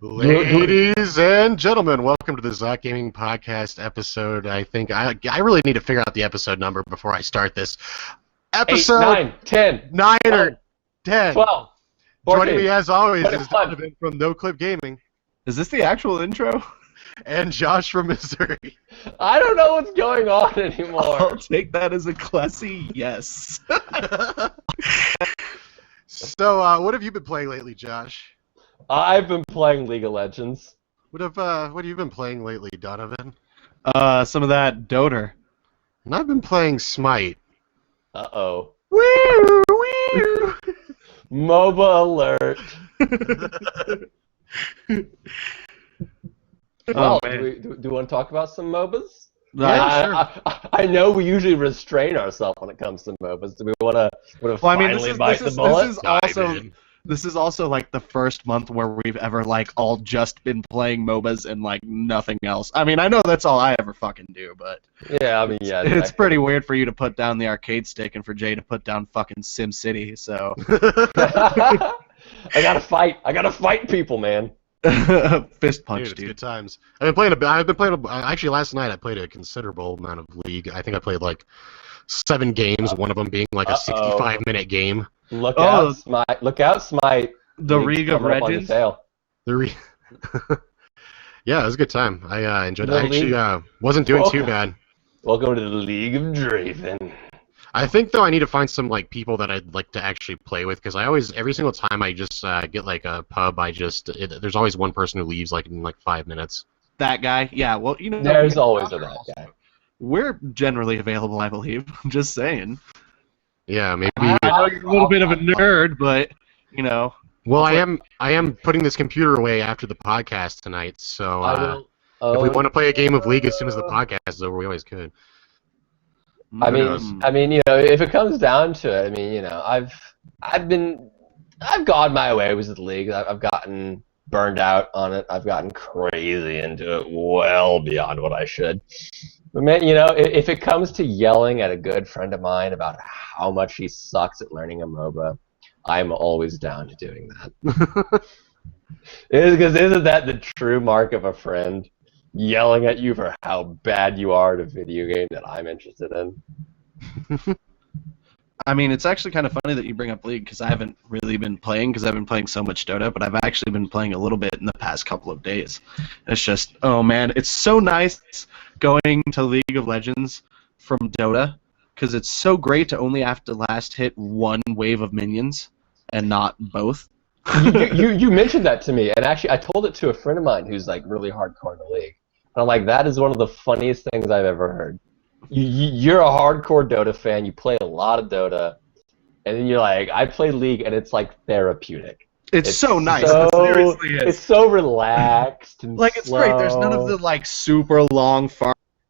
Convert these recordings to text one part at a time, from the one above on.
Ladies and gentlemen, welcome to the Zock Gaming Podcast episode. I think I really need to figure out the episode number before I start this. 8, Episode 9, 10, 9 or 11, 10. 12, Joining 14, me as always is 21. Donovan from No Clip Gaming Is this the actual intro? and Josh from Missouri. I don't know what's going on I'll anymore. take that as a classy yes. So, what have you been playing lately, Josh? I've been playing League of Legends. What have you been playing lately, Donovan? Some of that Doter. And I've been playing Smite. Uh-oh. Woo! Woo! MOBA alert. Well, man. do we want to talk about some MOBAs? Yeah, sure. I know we usually restrain ourselves when it comes to MOBAs. Do we want to Well, I mean, finally bite the bullet? This is also like the first month where we've ever like all just been playing MOBAs and like nothing else. I mean, I know that's all I ever fucking do, but Yeah, I mean, yeah. it's pretty weird for you to put down the arcade stick and for Jay to put down fucking Sim City. So I gotta fight people, man. fist punch, Dude, it's dude. good times. Actually, last night I played a considerable amount of League. I think I played like 7 games, one of them being like a 65-minute game. Look out, Smite. The League of Legends. Yeah, it was a good time. I enjoyed it. The I actually League- wasn't doing too Welcome. bad. Welcome to the League of Draven. I think though I need to find some like people that I'd like to actually play with because every single time I just get like a pub, there's always one person who leaves like in like 5 minutes. That guy. Yeah. Well, you know. There's always a that guy. We're generally available, I believe. I'm just saying. Yeah, maybe. I know you're a little bit of a nerd, but you know. Well, I am putting this computer away after the podcast tonight, so if we want to play a game of League as soon as the podcast is over, we always could. I mean, you know, if it comes down to it, I mean, you know, I've gone my way with the League. I've gotten burned out on it. I've gotten crazy into it, well beyond what I should. But man, you know, if it comes to yelling at a good friend of mine about how much he sucks at learning a MOBA, I'm always down to doing that. Because isn't that the true mark of a friend? Yelling at you for how bad you are at a video game that I'm interested in. I mean, it's actually kind of funny that you bring up League because I haven't really been playing because I've been playing so much Dota, but I've actually been playing a little bit in the past couple of days. It's just, oh man, it's so nice going to League of Legends from Dota because it's so great to only have to last hit one wave of minions and not both. you mentioned that to me, and actually I told it to a friend of mine who's like really hardcore in the League. And I'm like, that is one of the funniest things I've ever heard. You're a hardcore Dota fan, you play a lot of Dota, and then you're like, I play League, and it's like therapeutic. It's so nice. So, it seriously is. It's so relaxed and like it's great. There's none of slow. the like super long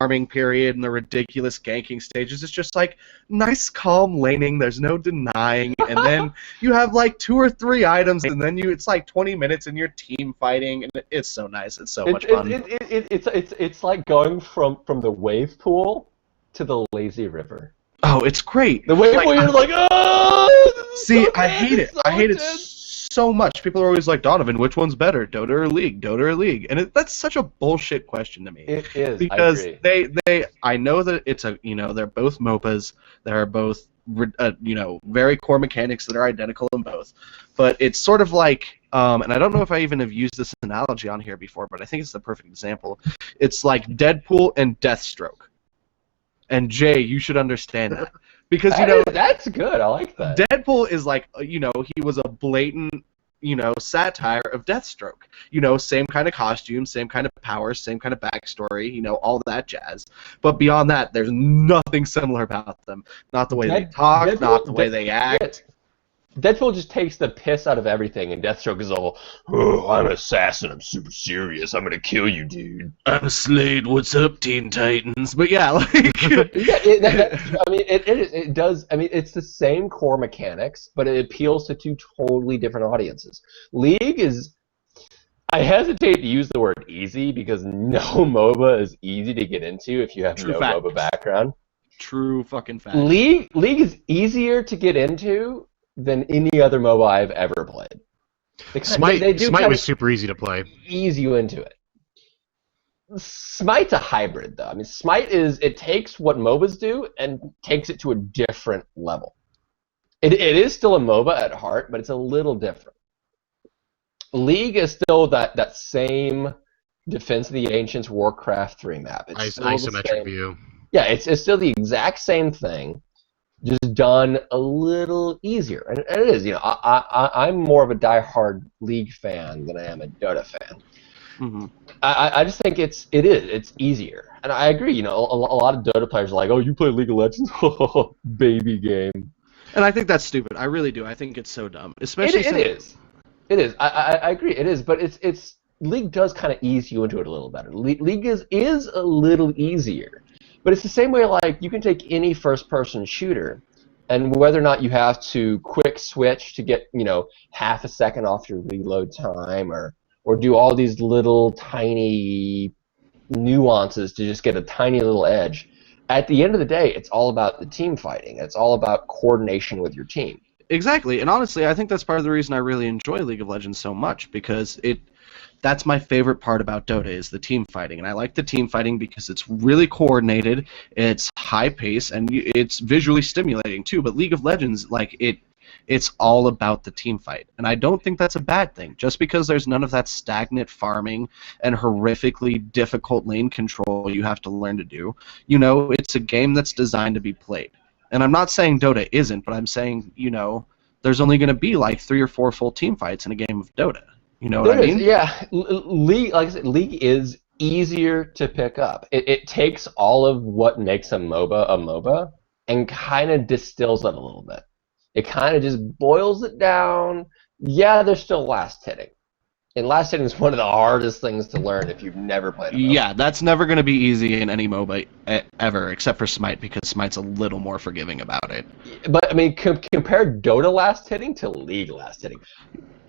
farming period and the ridiculous ganking stages. It's just like nice calm laning. There's no denying, and then you have like 2 or 3 items, and then it's like 20 minutes and you're team fighting, and it's so nice. It's so much fun. It's like going from the wave pool to the lazy river. Oh, it's great. The wave pool, you're like, oh! See, I hate it. I hate it so much. People are always like, Donovan, which one's better, Dota or League? Dota or League? And that's such a bullshit question to me. It is. Because I agree. I know that it's they're both MOBAs. They're both very core mechanics that are identical in both. But it's sort of like, and I don't know if I even have used this analogy on here before, but I think it's the perfect example. It's like Deadpool and Deathstroke. And Jay, you should understand that. Because, that's good. I like that. Deadpool is like, he was a blatant, satire of Deathstroke. Same kind of costume, same kind of powers, same kind of backstory, all that jazz. But beyond that, there's nothing similar about them. Not the way they talk, not the way they act. Deadpool just takes the piss out of everything, and Deathstroke is all, oh, I'm an assassin, I'm super serious, I'm gonna kill you, dude. I'm Slade, what's up, Teen Titans? But yeah, like... it does, it's the same core mechanics, but it appeals to 2 totally different audiences. League is, I hesitate to use the word easy, because no MOBA is easy to get into if you have no MOBA background. True fucking fact. League is easier to get into than any other MOBA I've ever played. Smite was super easy to play. Ease you into it. Smite's a hybrid, though. I mean, Smite it takes what MOBAs do and takes it to a different level. It is still a MOBA at heart, but it's a little different. League is still that same Defense of the Ancients Warcraft 3 map. It's isometric view. Yeah, it's still the exact same thing, just done a little easier. And it is, I'm more of a diehard League fan than I am a Dota fan. Mm-hmm. I just think it's easier. And I agree, a lot of Dota players are like, oh, you play League of Legends? Baby game. And I think that's stupid. I really do. I think it's so dumb. Especially It is. I agree, it is, but it's League does kind of ease you into it a little better. League is a little easier. But it's the same way, like, you can take any first-person shooter, and whether or not you have to quick switch to get, half a second off your reload time, or do all these little tiny nuances to just get a tiny little edge. At the end of the day, it's all about the team fighting. It's all about coordination with your team. Exactly. And honestly, I think that's part of the reason I really enjoy League of Legends so much, because that's my favorite part about Dota is the team fighting. And I like the team fighting because it's really coordinated, it's high pace, and it's visually stimulating too. But League of Legends, it's all about the team fight. And I don't think that's a bad thing. Just because there's none of that stagnant farming and horrifically difficult lane control you have to learn to do, it's a game that's designed to be played. And I'm not saying Dota isn't, but I'm saying, there's only going to be like 3 or 4 full team fights in a game of Dota. You know what I mean? Yeah. League, like I said, League is easier to pick up. It takes all of what makes a MOBA and kind of distills it a little bit. It kind of just boils it down. Yeah, there's still last hitting. And last hitting is one of the hardest things to learn if you've never played a MOBA. Yeah, that's never going to be easy in any MOBA ever, except for Smite, because Smite's a little more forgiving about it. But, I mean, compare Dota last hitting to League last hitting.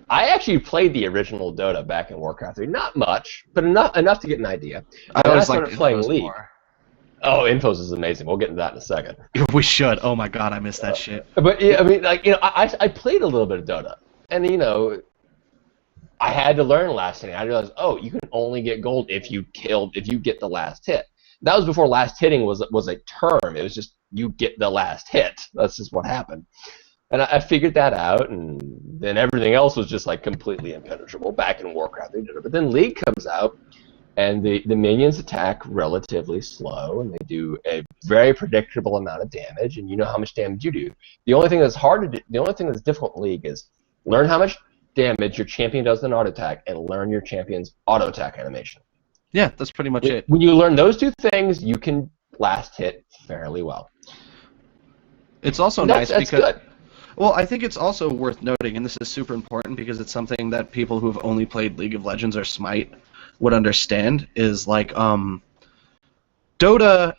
I actually played the original Dota back in Warcraft 3. Not much, but enough to get an idea. I always started playing League. More. Oh, Infos is amazing. We'll get into that in a second. We should. Oh my god, I missed that shit. But yeah, I mean, I played a little bit of Dota, and I had to learn last hitting. I realized, you can only get gold if you get the last hit. That was before last hitting was a term. It was just you get the last hit. That's just what happened. And I figured that out, and then everything else was just like completely impenetrable back in Warcraft. They did it. But then League comes out, and the minions attack relatively slow, and they do a very predictable amount of damage, and you know how much damage you do. The only thing that's difficult in League is learn how much damage your champion does in auto attack, and learn your champion's auto attack animation. Yeah, that's pretty much it. When you learn those two things, you can last hit fairly well. It's also nice that's because. Good. Well, I think it's also worth noting, and this is super important because it's something that people who have only played League of Legends or Smite would understand, is like Dota,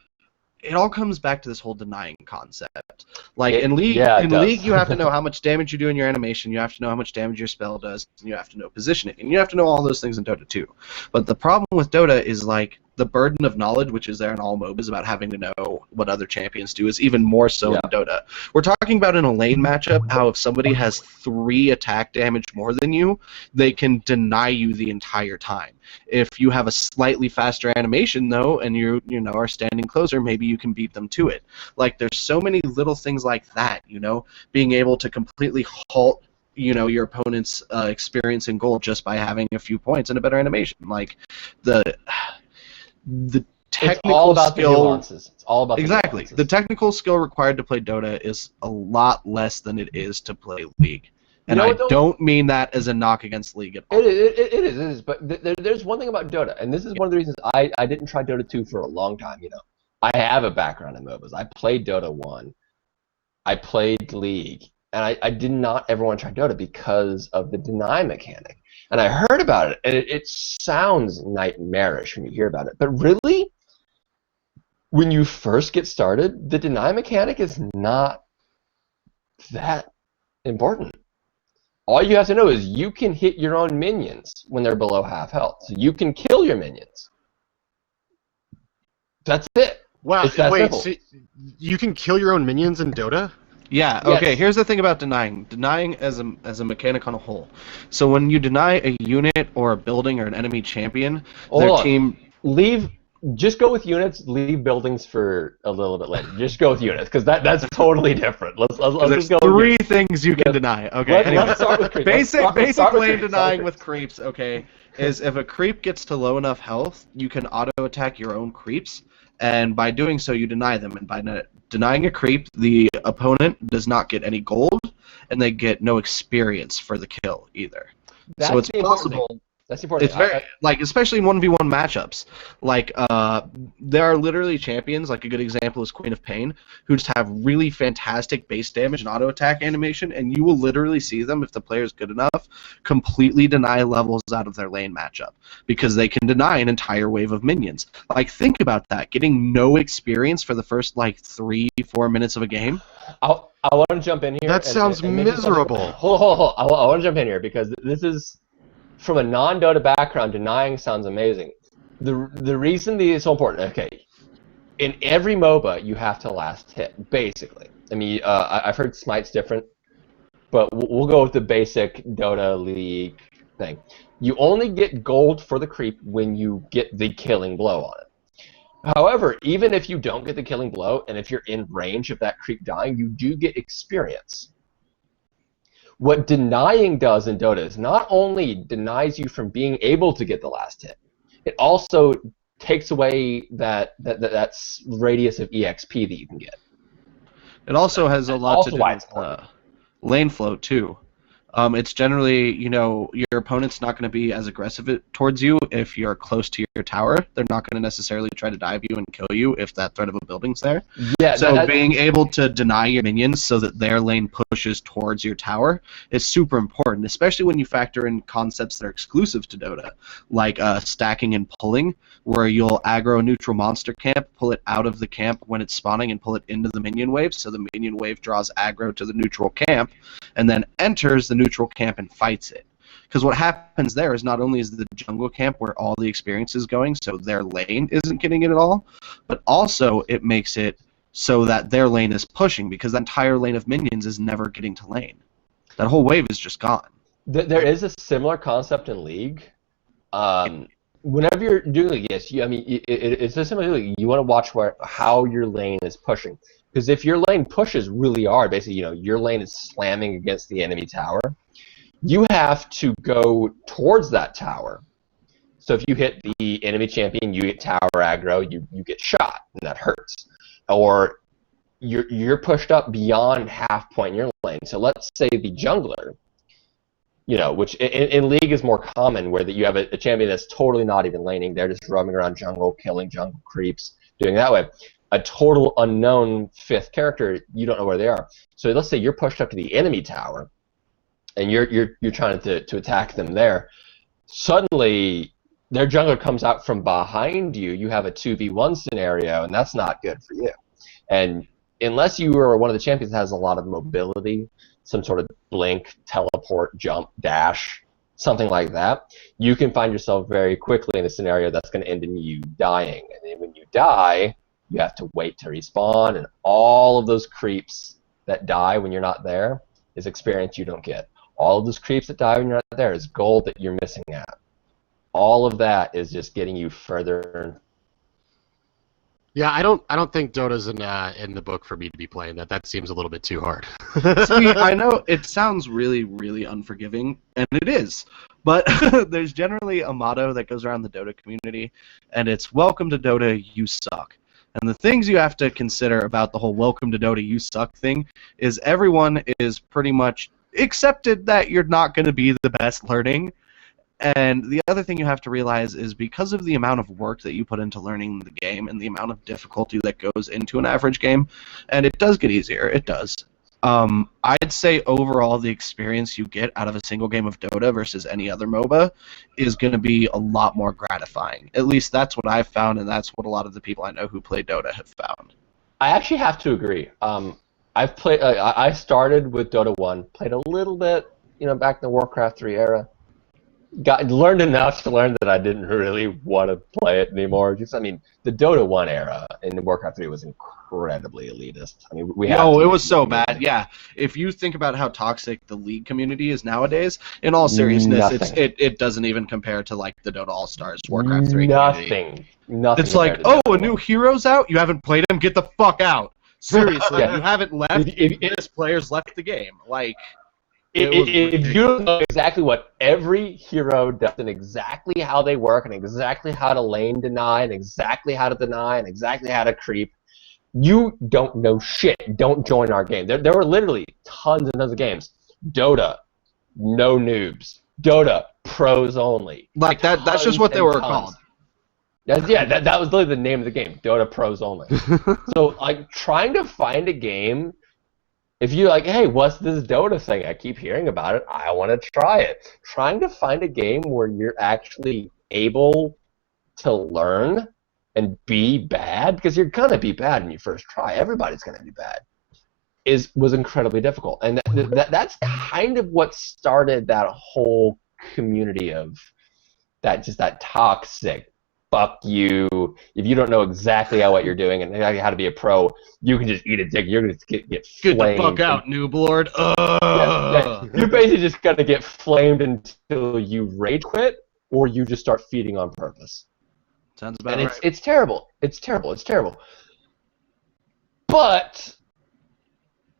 it all comes back to this whole denying concept. Like in League, you have to know how much damage you do in your animation, you have to know how much damage your spell does, and you have to know positioning, and you have to know all those things in Dota too. But the problem with Dota is like the burden of knowledge, which is there in all MOBAs about having to know what other champions do, is even more so in Dota. We're talking about in a lane matchup how if somebody has 3 attack damage more than you, they can deny you the entire time. If you have a slightly faster animation though, and you are standing closer, maybe you can beat them to it. Like there's so many little things like that, being able to completely halt your opponent's experience in gold just by having a few points and a better animation. Like the technical it's all about skill, the nuances. It's all about exactly. The nuances. The technical skill required to play Dota is a lot less than it is to play League. And I don't mean that as a knock against League at all. It is. But there's one thing about Dota, and this is one of the reasons I didn't try Dota 2 for a long time. I have a background in MOBAs. I played Dota 1. I played League. And I did not ever want to try Dota because of the deny mechanic. And I heard about it, and it sounds nightmarish when you hear about it. But really, when you first get started, the deny mechanic is not that important. All you have to know is you can hit your own minions when they're below half health. So you can kill your minions. That's it. Wow, wait, so you can kill your own minions in Dota? Yeah, okay, Yes. here's the thing about denying. Denying as a mechanic on a whole. So when you deny a unit or a building or an enemy champion, their Hold on. team Leave. Just go with units. Leave buildings for a little bit later. Just go with units because that's totally different. because Let's just there's go with three units. things you can Yes. deny. Okay, Let's anyway. start with creep. Basic Start with lane creep. Start denying with with creep. creeps, okay, is if a creep gets to low enough health, you can auto attack your own creeps, and by doing so you deny them, and by denying a creep, the opponent does not get any gold, and they get no experience for the kill either. So That's it's the important thing. possible. That's the important It's thing. very like, especially in 1v1 matchups. Like there are literally champions, like a good example is Queen of Pain, who just have really fantastic base damage and auto attack animation, and you will literally see them, if the player is good enough, completely deny levels out of their lane matchup because they can deny an entire wave of minions. Like, think about that, getting no experience for the first like 3-4 minutes of a game. I want to jump in here. That sounds and mention something. miserable. Hold. I want to jump in here because this is from a non-Dota background. Denying sounds amazing. The reason these is so important. Okay, in every MOBA you have to last hit basically. I mean, I've heard Smite's different, but we'll go with the basic Dota League thing. You only get gold for the creep when you get the killing blow on it. However, even if you don't get the killing blow, and if you're in range of that creep dying, you do get experience. What denying does in Dota is not only denies you from being able to get the last hit, it also takes away that radius of EXP that you can get. It also has a lot to do why with it's lane flow too. It's generally, your opponent's not going to be as aggressive towards you if you're close to your tower. They're not going to necessarily try to dive you and kill you if that threat of a building's there. Yeah. So being able to deny your minions so that their lane pushes towards your tower is super important, especially when you factor in concepts that are exclusive to Dota, like stacking and pulling, where you'll aggro a neutral monster camp, pull it out of the camp when it's spawning, and pull it into the minion wave, so the minion wave draws aggro to the neutral camp, and then enters the neutral camp and fights it. Because what happens there is not only is the jungle camp where all the experience is going, so their lane isn't getting it at all, but also it makes it so that their lane is pushing, because that entire lane of minions is never getting to lane. That whole wave is just gone. There is a similar concept in League. Whenever you're doing this, it's a similar thing. You want to watch how your lane is pushing. Because if your lane pushes really hard, basically, your lane is slamming against the enemy tower, you have to go towards that tower. So if you hit the enemy champion, you get tower aggro, you get shot, and that hurts. Or you're pushed up beyond half point in your lane. So let's say the jungler, which in League is more common, where that you have a champion that's totally not even laning. They're just roaming around jungle, killing jungle creeps, doing it that way. A total unknown fifth character, you don't know where they are. So let's say you're pushed up to the enemy tower, and you're trying to attack them there. Suddenly, their jungler comes out from behind you. You have a 2v1 scenario, and that's not good for you. And unless you are one of the champions that has a lot of mobility, some sort of blink, teleport, jump, dash, something like that, you can find yourself very quickly in a scenario that's going to end in you dying. And then when you die, you have to wait to respawn, and all of those creeps that die when you're not there is experience you don't get. All of those creeps that die when you're not there is gold that you're missing out. All of that is just getting you further. Yeah, I don't think Dota's in the book for me to be playing that. That seems a little bit too hard. See, I know it sounds really, really unforgiving, and it is. But there's generally a motto that goes around the Dota community, and it's "Welcome to Dota, you suck." And the things you have to consider about the whole "Welcome to Dota, you suck" thing is everyone is pretty much accepted that you're not going to be the best learning. And the other thing you have to realize is, because of the amount of work that you put into learning the game and the amount of difficulty that goes into an average game, and it does get easier, it does. I'd say overall the experience you get out of a single game of Dota versus any other MOBA is going to be a lot more gratifying. At least that's what I've found, and that's what a lot of the people I know who play Dota have found. I actually have to agree. I've played. I started with Dota 1, played a little bit, back in the Warcraft 3 era. learned enough to learn that I didn't really want to play it anymore. I mean, the Dota 1 era in Warcraft 3 was incredibly elitist. I mean, it was so bad. Yeah, if you think about how toxic the League community is nowadays, in all seriousness, it doesn't even compare to like the Dota All Stars Warcraft 3 community. Nothing. It's like, oh, a new hero's out. You haven't played him. Get the fuck out. Seriously, you haven't left. This player's left the game. Like. If you don't know exactly what every hero does and exactly how they work and exactly how to lane deny and exactly how to deny and exactly how to creep, you don't know shit. Don't join our game. There were literally tons and tons of games. Dota, no noobs. Dota, pros only. Like that. That's just what they were called. That was literally the name of the game. Dota, pros only. So like trying to find a game. If you're like, hey, what's this Dota thing? I keep hearing about it. I want to try it. Trying to find a game where you're actually able to learn and be bad, because you're going to be bad when you first try. Everybody's going to be bad. Was incredibly difficult. And that's kind of what started that whole community of that toxic, fuck you. If you don't know exactly what you're doing and how to be a pro, you can just eat a dick. You're going to get flamed. Get the fuck out, noob lord. You're basically just going to get flamed until you rage quit or you just start feeding on purpose. Sounds about right. And it's terrible. It's terrible. But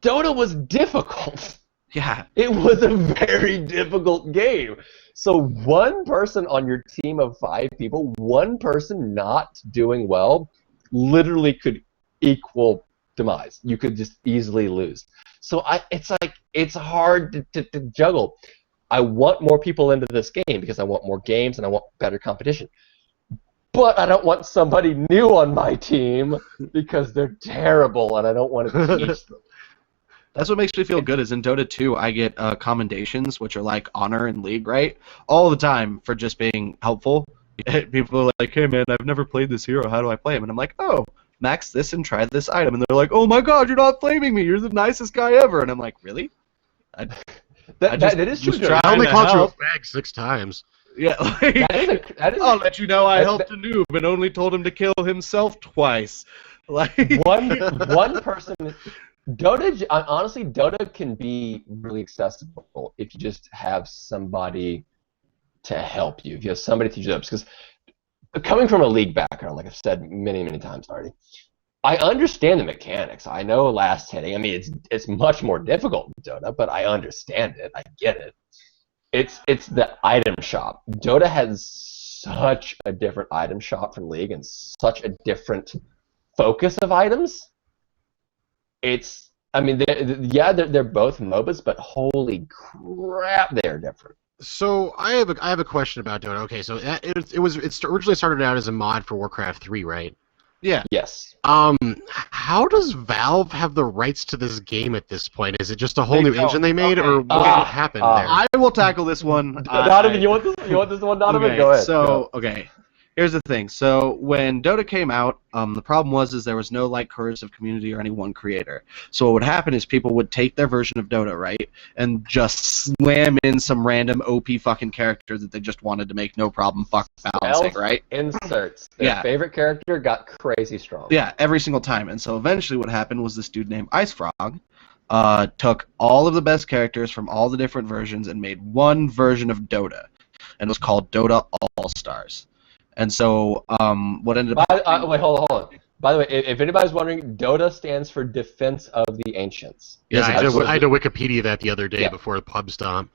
Dota was difficult. Yeah. It was a very difficult game. So one person on your team of 5 people, one person not doing well, literally could equal demise. You could just easily lose. So it's hard to juggle. I want more people into this game because I want more games and I want better competition. But I don't want somebody new on my team because they're terrible and I don't want to teach them. That's what makes me feel good is in Dota 2, I get commendations, which are like honor in League, right? All the time for just being helpful. People are like, hey, man, I've never played this hero. How do I play him? And I'm like, oh, max this and try this item. And they're like, oh, my God, you're not flaming me. You're the nicest guy ever. And I'm like, really? That is true. I only called you a fag 6 times. Yeah, like, I'll let you know I helped a noob and only told him to kill himself twice. Like one person... honestly, Dota can be really accessible if you just have somebody to help you. If you have somebody to teach you up, because coming from a League background, like I've said many, many times already, I understand the mechanics. I know last hitting. I mean, it's much more difficult in Dota, but I understand it. I get it. It's the item shop. Dota has such a different item shop from League and such a different focus of items. They're both MOBAs, but holy crap, they're different. So I have a question about Dota. Okay, so it originally started out as a mod for Warcraft 3, right? Yeah. Yes. How does Valve have the rights to this game at this point? Is it just a whole new engine they made, or what happened there? I will tackle this one. Donovan, you want this one, Donovan? Okay, go ahead. So, okay. Here's the thing. So when Dota came out, the problem was there was no like cohesive community or any one creator. So what would happen is people would take their version of Dota, right, and just slam in some random OP fucking character that they just wanted to make no problem fuck balancing, right? Inserts. Their favorite character got crazy strong. Yeah, every single time. And so eventually what happened was this dude named IceFrog took all of the best characters from all the different versions and made one version of Dota, and it was called Dota All Stars. And so, what ended up... wait, hold on. By the way, if anybody's wondering, Dota stands for Defense of the Ancients. Yeah, I had to Wikipedia that the other day before the pub stomp.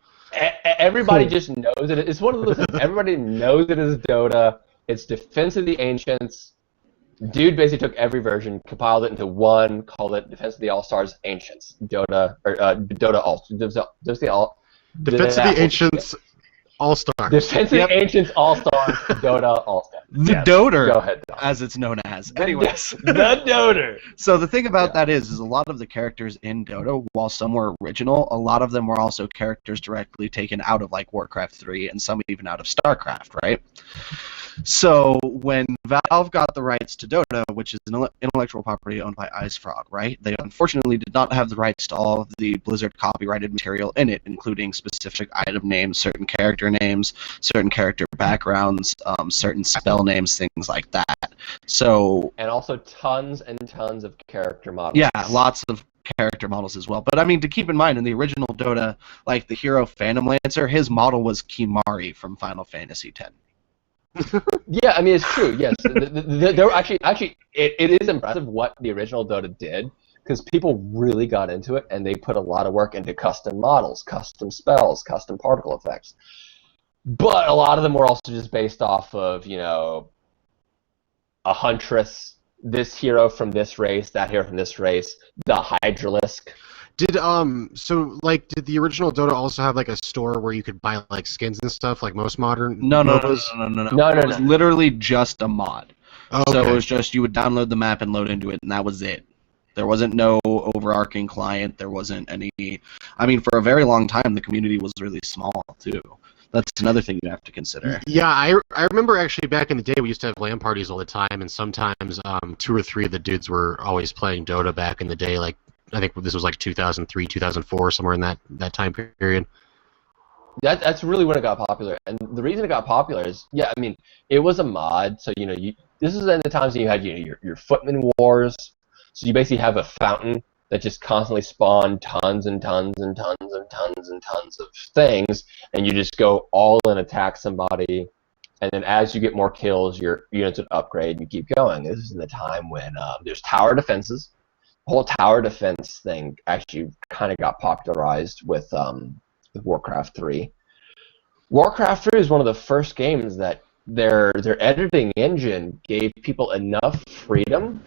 Everybody just knows it. It's one of those things. Everybody knows it is Dota. It's Defense of the Ancients. Dude basically took every version, compiled it into one, called it Defense of the All-Stars Ancients. Dota All... Defense of the Ancients... All-Stars. Defense of the Ancients All-Stars, Dota All-Stars. The Yes. Doter, Go ahead, Dom. as it's known as. Anyways. The Doter. So the thing about that is a lot of the characters in Dota, while some were original, a lot of them were also characters directly taken out of like Warcraft 3 and some even out of StarCraft, right? So when Valve got the rights to Dota, which is an intellectual property owned by IceFrog, right? They unfortunately did not have the rights to all of the Blizzard copyrighted material in it, including specific item names, certain character names, certain character backgrounds, certain spell names, things like that. So And also tons and tons of character models. yeah, lots of character models as well. But I mean, to keep in mind, in the original Dota, like the hero Phantom Lancer, his model was Kimari from Final Fantasy X. Yeah, I mean it's true. Yes, there were actually it is impressive what the original Dota did because people really got into it and they put a lot of work into custom models, custom spells, custom particle effects. But a lot of them were also just based off of a huntress, this hero from this race, that hero from this race, the Hydralisk. Did did the original Dota also have like a store where you could buy like skins and stuff like most modern No. MOBAs? No. It was literally just a mod. Oh, So okay. it was just you would download the map and load into it, and that was it. There wasn't no overarching client. There wasn't any. I mean, for a very long time, the community was really small too. That's another thing you have to consider. Yeah, I remember actually back in the day we used to have LAN parties all the time, and sometimes 2 or 3 of the dudes were always playing Dota back in the day. Like I think this was like 2003, 2004, somewhere in that time period. That's really when it got popular, and the reason it got popular is I mean it was a mod, so this is in the times when you had your Footman Wars, so you basically have a fountain that just constantly spawned tons and tons and tons and tons and tons of things, and you just go all in, attack somebody, and then as you get more kills, your units would upgrade, and you keep going. This is in the time when there's tower defenses. The whole tower defense thing actually kind of got popularized with Warcraft 3. Warcraft 3 is one of the first games that their editing engine gave people enough freedom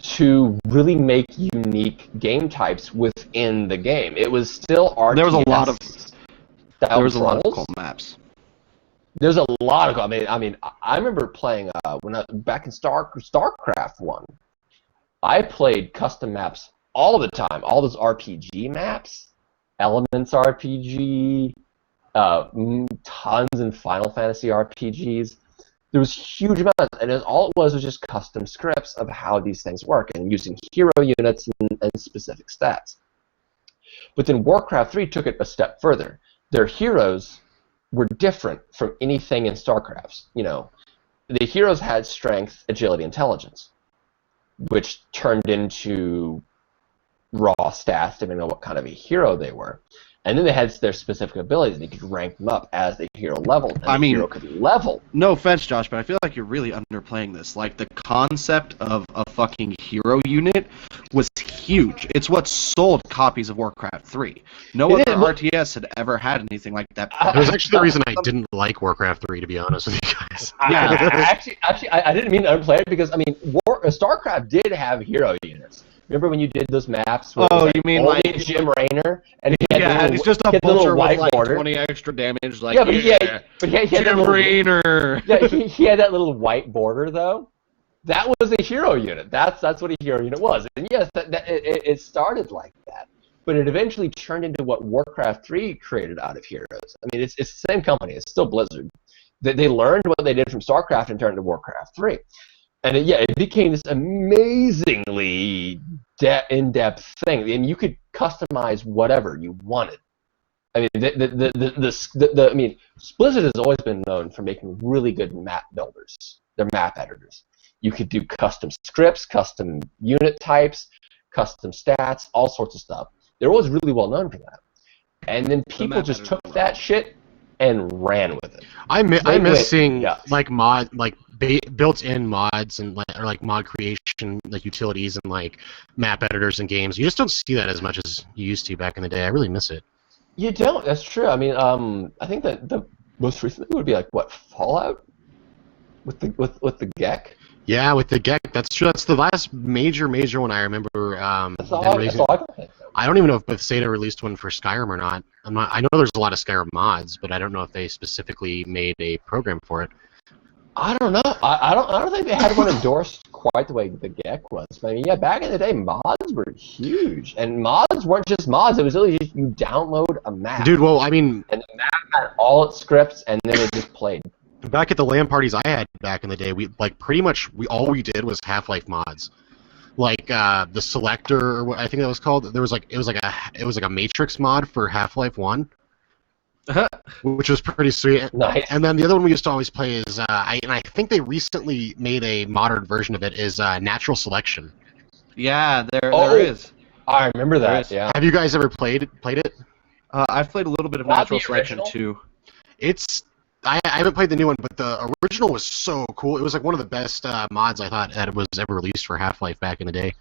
to really make unique game types within the game. It was still RTS. There was a lot of cool maps. There's a lot of. I mean, I remember playing back in StarCraft 1. I played custom maps all the time. All those RPG maps, Elements RPG, tons in Final Fantasy RPGs. There was huge amounts, and all it was just custom scripts of how these things work and using hero units and specific stats. But then Warcraft 3 took it a step further. Their heroes were different from anything in StarCraft. The heroes had strength, agility, intelligence, which turned into raw stats depending on what kind of a hero they were. And then they had their specific abilities, and you could rank them up as the hero leveled, and the hero could level. No offense, Josh, but I feel like you're really underplaying this. Like, the concept of a fucking hero unit was huge. It's what sold copies of Warcraft 3. No other RTS had ever had anything like that. It was actually the reason I didn't like Warcraft 3, to be honest with you guys. I didn't mean to underplay it, because, I mean, StarCraft did have hero units. Remember when you did those maps? Where you mean like Jim Raynor, and he had it's just a vulture with like 20 extra damage. Like, he had Jim Raynor. Yeah, he had that little white border though. That was a hero unit. That's what a hero unit was. And yes, it started like that, but it eventually turned into what Warcraft 3 created out of heroes. I mean, it's the same company. It's still Blizzard. They learned what they did from StarCraft and turned it to Warcraft 3. And it became this amazingly in-depth thing, and you could customize whatever you wanted. I mean, Blizzard has always been known for making really good map builders. They're map editors. You could do custom scripts, custom unit types, custom stats, all sorts of stuff. They're always really well known for that. And then people just took that shit and ran with it. I miss seeing built-in mods and like mod creation, like utilities and like map editors in games. You just don't see that as much as you used to back in the day. I really miss it. You don't. That's true. I mean, I think that the most recent would be like Fallout with the Gek. Yeah, with the Gek. That's true. That's the last major one I remember. That's all I can think of. I don't even know if Bethesda released one for Skyrim or not. I know there's a lot of Skyrim mods, but I don't know if they specifically made a program for it. I don't know. I don't think they had one endorsed quite the way the GEC was. But I mean, yeah, back in the day, mods were huge, and mods weren't just mods. It was really just you download a map. Dude, well, I mean, and the map had all its scripts, and then it just played. back at the LAN parties I had back in the day, we like pretty much all we did was Half-Life mods. Like the Selector, or what I think that was called. There was like it was like a Matrix mod for Half-Life 1. Which was pretty sweet. Nice. And then the other one we used to always play is, I think they recently made a modern version of it, is Natural Selection. Yeah, there is. I remember that. Yeah. Have you guys ever played it? I've played a little bit of Natural Selection too. I haven't played the new one, but the original was so cool. It was like one of the best mods I thought that was ever released for Half-Life back in the day.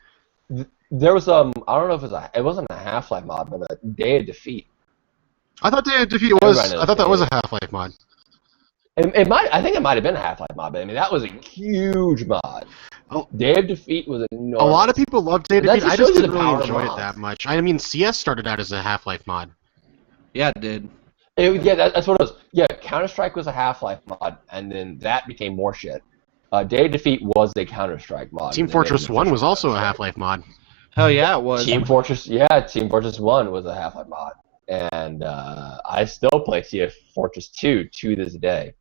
There was I don't know if it wasn't a Half-Life mod, but a Day of Defeat. I thought Day of Defeat was. I thought that was a Half-Life mod. I think it might have been a Half-Life mod, but I mean that was a huge mod. Oh. Day of Defeat was enormous. A lot of people loved Day of Defeat. I just didn't really enjoy it that much. I mean, CS started out as a Half-Life mod. Yeah, it did. Yeah, that's what it was. Yeah, Counter-Strike was a Half-Life mod, and then that became more shit. Day of Defeat was a Counter-Strike mod. Team Fortress 1 was also a Half-Life mod. Hell yeah, it was. Team Fortress 1 was a Half-Life mod. And I still play Team Fortress 2 to this day.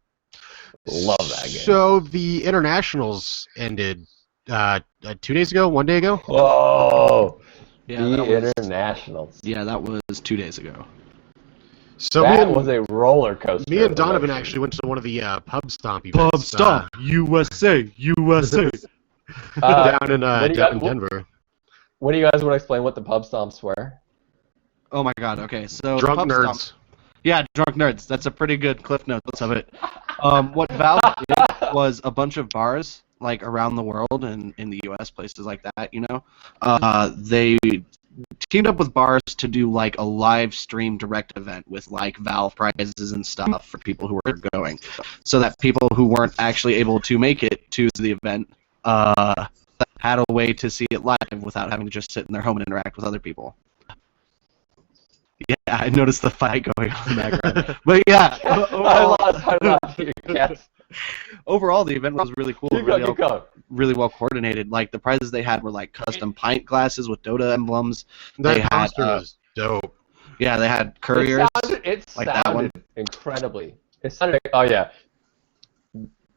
Love that game. So the internationals ended 2 days ago, 1 day ago? Whoa! Yeah, the internationals. Yeah, that was 2 days ago. So that was a roller coaster. Me and Donovan actually went to one of the Pub Stomp events. Pub Stomp, USA. down in Denver. What do you guys want to explain what the Pub Stomps were? Oh my god, okay, so... Drunk nerds. Yeah, drunk nerds. That's a pretty good cliff notes of it. What Valve did was a bunch of bars, like, around the world and in the US, places like that, you know? They teamed up with bars to do, like, a live stream direct event with, like, Valve prizes and stuff for people who were going. So that people who weren't actually able to make it to the event had a way to see it live without having to just sit in their home and interact with other people. Yeah, I noticed the fight going on in the background. But yeah, overall the event was really cool. Really well coordinated. Like the prizes they had were like custom pint glasses with Dota emblems. That poster was dope. Yeah, they had couriers. It like sounded that one. Incredibly. It sounded. Oh yeah.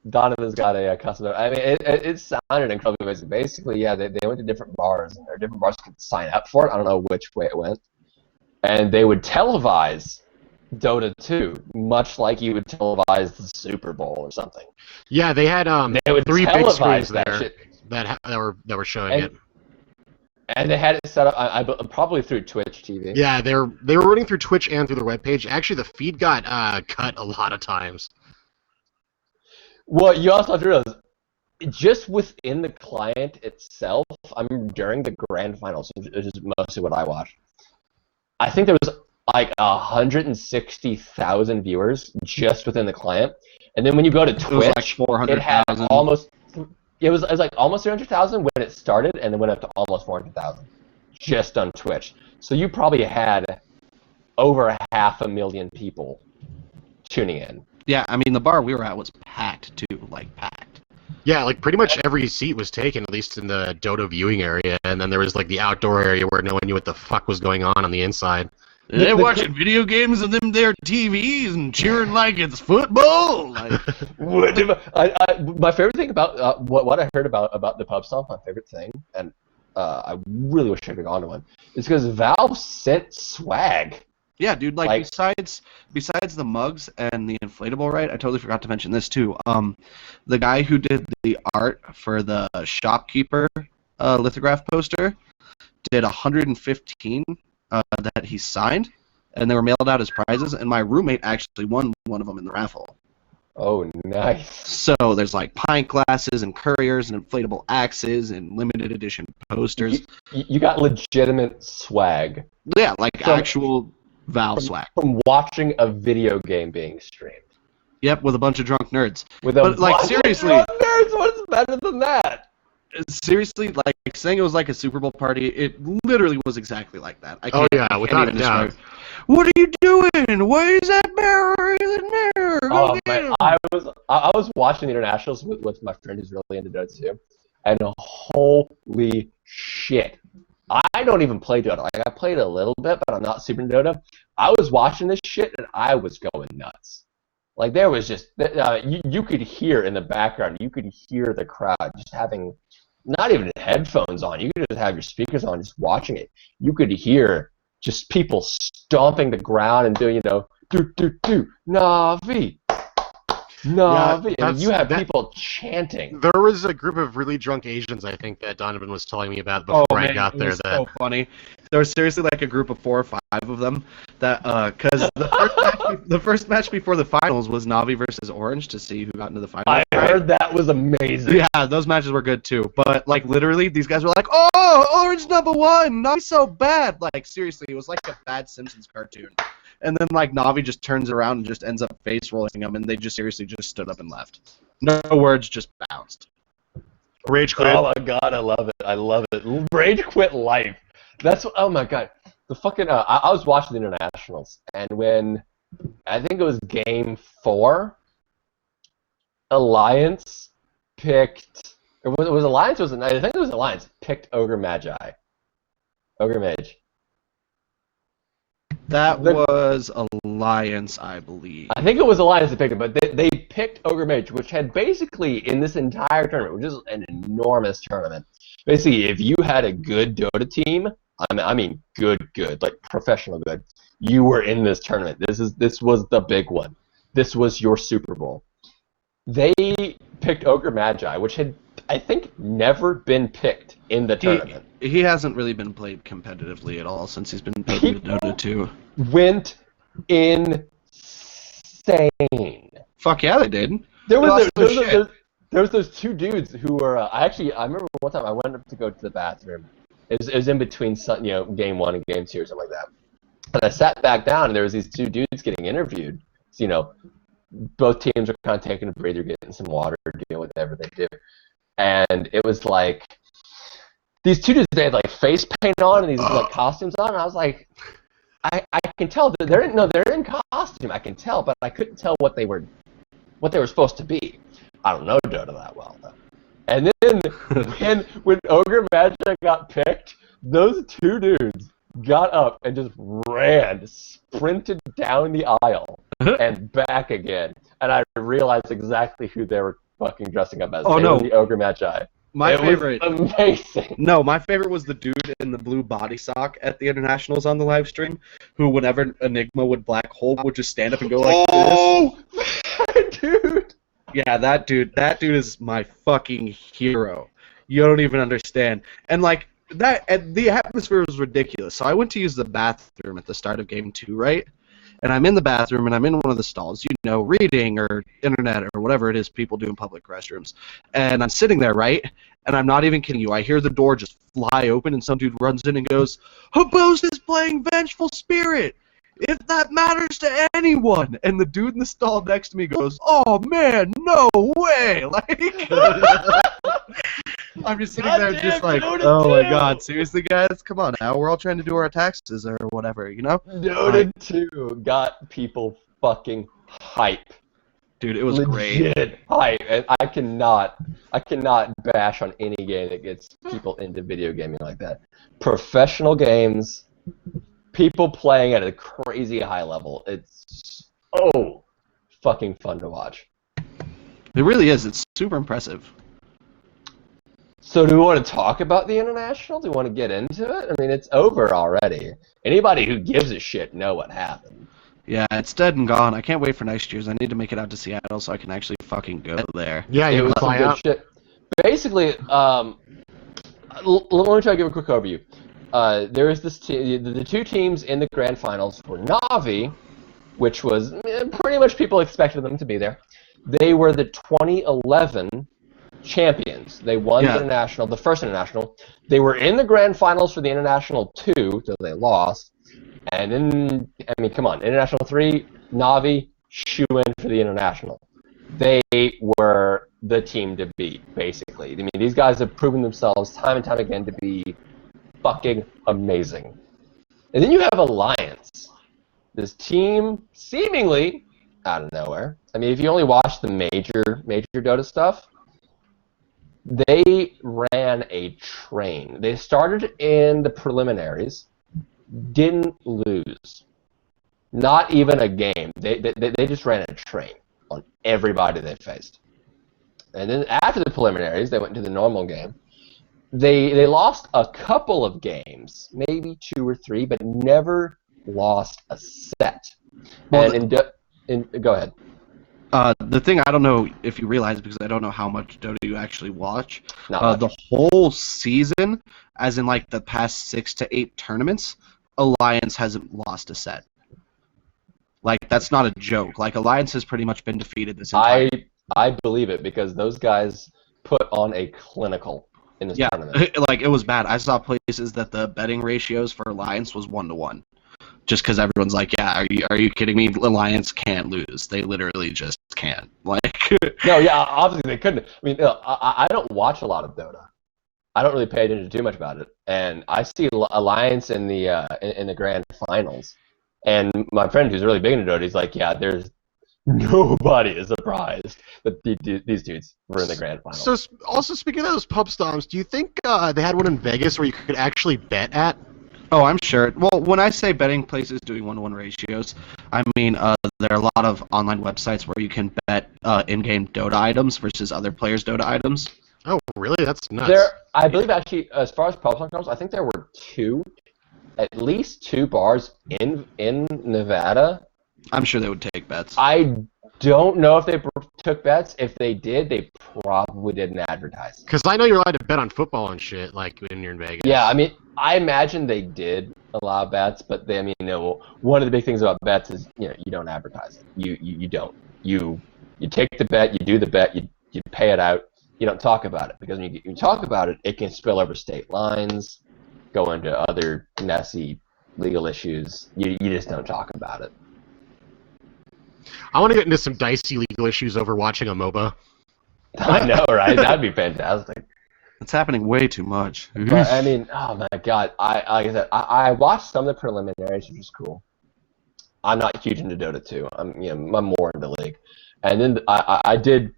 Donovan's got a custom. I mean, it sounded incredibly. Basically, yeah, they went to different bars, and their different bars could sign up for it. I don't know which way it went. And they would televise Dota 2, much like you would televise the Super Bowl or something. Yeah, they had they would 3 big screens that there shit. that were showing it. And they had it set up probably through Twitch TV. Yeah, they were running through Twitch and through their webpage. Actually, the feed got cut a lot of times. Well, you also have to realize, just within the client itself, I mean, during the grand finals, which is mostly what I watched, I think there was like 160,000 viewers just within the client, and then when you go to Twitch, it had almost. It was like almost 300,000 when it started, and then went up to almost 400,000 just on Twitch. So you probably had over 500,000 people tuning in. Yeah, I mean the bar we were at was packed too, like packed. Yeah, like pretty much every seat was taken, at least in the Dota viewing area, and then there was like the outdoor area where no one knew what the fuck was going on the inside. They're watching video games and them their TVs and cheering like it's football. Like... my favorite thing about what I heard about the Pub Stomp, my favorite thing, and I really wish I could have gone to one, is because Valve sent swag. Yeah, dude. Like besides the mugs and the inflatable, right? I totally forgot to mention this too. The guy who did the art for the shopkeeper lithograph poster did 115 that he signed, and they were mailed out as prizes. And my roommate actually won one of them in the raffle. Oh, nice. So there's like pint glasses and couriers and inflatable axes and limited edition posters. You got legitimate swag. Yeah, like actual Valve swag. From watching a video game being streamed. Yep, with a bunch of drunk nerds. Seriously, drunk nerds, what's better than that? Seriously, like saying it was like a Super Bowl party, it literally was exactly like that. Without a doubt. What are you doing? Why is that barrel in there? go Oh get man, him. I was watching the internationals with my friend who's really into Dota too, and holy shit, I don't even play Dota. Like I played a little bit, but I'm not super into Dota. I was watching this shit and I was going nuts. Like there was just you could hear in the background, you could hear the crowd just having not even headphones on. You could just have your speakers on, just watching it. You could hear just people stomping the ground and doing, do Navi. Navi. Yeah, And you have people chanting. There was a group of really drunk Asians, I think, that Donovan was telling me about Oh before I man, got it there. was so funny. There was seriously like a group of 4 or 5 of them that because the first match before the finals was Navi versus Orange to see who got into the finals. I heard that was amazing. Yeah, those matches were good too. But like literally, these guys were like, "Oh, Orange #1, Navi's so bad." Like seriously, it was like a bad Simpsons cartoon. And then like Navi just turns around and just ends up face rolling them, and they just seriously just stood up and left. No words, just bounced. Rage quit. Oh my god, I love it. I love it. Rage quit life. That's what, oh my god. The fucking I was watching the internationals, and when I think it was game 4, Alliance picked it was Alliance was I think it was Alliance picked Ogre Magi. Ogre Mage. That was Alliance, I believe. I think it was Alliance that picked it, but they picked Ogre Mage, which had basically, in this entire tournament, which is an enormous tournament, basically, if you had a good Dota team, I mean good, like professional good, you were in this tournament. This was the big one. This was your Super Bowl. They picked Ogre Magi, which had, I think, never been picked in the tournament. He hasn't really been played competitively at all since he's been played in Dota 2. Went insane. Fuck yeah, they did. There was those 2 dudes who were. I remember one time I went up to go to the bathroom. It was in between, game 1 and game 2 or something like that. And I sat back down, and there was these 2 dudes getting interviewed. So, both teams are kind of taking a breather, getting some water, doing whatever they do. And it was like these 2 dudes, they had like face paint on and these like costumes on, and I was like, I can tell that they're in costume. I can tell, but I couldn't tell what they were supposed to be. I don't know Dota that well though. And then when Ogre Magi got picked, those 2 dudes got up and just sprinted down the aisle and back again. And I realized exactly who they were fucking dressing up as. Oh, no. The Ogre Magi. My favorite. Was amazing. No, my favorite was the dude in the blue body sock at the internationals on the live stream, who whenever Enigma would black hole would just stand up and go like this. Dude. Yeah, that dude is my fucking hero. You don't even understand. And like the atmosphere was ridiculous. So I went to use the bathroom at the start of game 2, right? And I'm in the bathroom, and I'm in one of the stalls, reading or internet or whatever it is people do in public restrooms. And I'm sitting there, right? And I'm not even kidding you. I hear the door just fly open, and some dude runs in and goes, "Habose is playing Vengeful Spirit, if that matters to anyone." And the dude in the stall next to me goes, "Oh, man, no way." Like, I'm just sitting there just like, oh my god, seriously, guys? Come on now. We're all trying to do our taxes or whatever, Dota 2 got people fucking hype. Dude, it was Legit great. hype. And I cannot bash on any game that gets people into video gaming like that. Professional games, people playing at a crazy high level. It's so fucking fun to watch. It really is. It's super impressive. So do we want to talk about the international? Do we want to get into it? I mean, it's over already. Anybody who gives a shit know what happened. Yeah, it's dead and gone. I can't wait for next year's. I need to make it out to Seattle so I can actually fucking go there. Yeah, It you was can some fly good out. shit. Basically, let me try to give a quick overview. There is this the 2 teams in the grand finals were Navi, which was pretty much people expected them to be there. They were the 2011 champions. They won the first international. They were in the grand finals for the international 2, so they lost. And then, I mean, come on, international 3, Navi, shoe in for the international. They were the team to beat, basically. I mean, these guys have proven themselves time and time again to be fucking amazing. And then you have Alliance. This team, seemingly, out of nowhere. I mean, if you only watch the major Dota stuff, they ran a train. They started in the preliminaries, didn't lose, not even a game. They just ran a train on everybody they faced. And then after the preliminaries, they went to the normal game. They lost a couple of games, maybe 2 or 3, but never lost a set. Well, Go ahead. The thing I don't know if you realize, because I don't know how much Dota you actually watch, Not much. the whole season, as in like the past 6 to 8 tournaments, Alliance hasn't lost a set. Like, that's not a joke. Like, Alliance has pretty much been defeated this entire. I believe it because those guys put on a clinical in this tournament. Like, it was bad. I saw places that the betting ratios for Alliance was 1-to-1. Just because everyone's like, yeah, are you kidding me? Alliance can't lose. They literally just can't. Like, No, yeah, obviously they couldn't. I mean, I don't watch a lot of Dota. I don't really pay attention too much about it, and I see Alliance in the grand finals. And my friend who's really big into Dota, he's like, yeah, there's nobody is surprised that these dudes were in the grand finals. So, also speaking of those pub stomps, do you think they had one in Vegas where you could actually bet at? oh, I'm sure. Well, when I say betting places doing 1-to-1 ratios, I mean there are a lot of online websites where you can bet in-game Dota items versus other players' Dota items. Oh, really? That's nuts. I believe actually, as far as pub stomp goes, I think there were at least 2 bars in Nevada. I'm sure they would take bets. I don't know if they took bets. If they did, they probably didn't advertise. Because I know you're allowed to bet on football and shit, like when you're in Vegas. Yeah, I mean, I imagine they did allow bets, but one of the big things about bets is, you don't advertise it. You don't. You take the bet, you do the bet, you pay it out. You don't talk about it because when you talk about it, it can spill over state lines, go into other messy legal issues. You just don't talk about it. I want to get into some dicey legal issues over watching a MOBA. I know, right? That'd be fantastic. It's happening way too much. But, I mean, oh my god! Like I said, I watched some of the preliminaries, which is cool. I'm not huge into Dota 2. I'm more into League, and then I did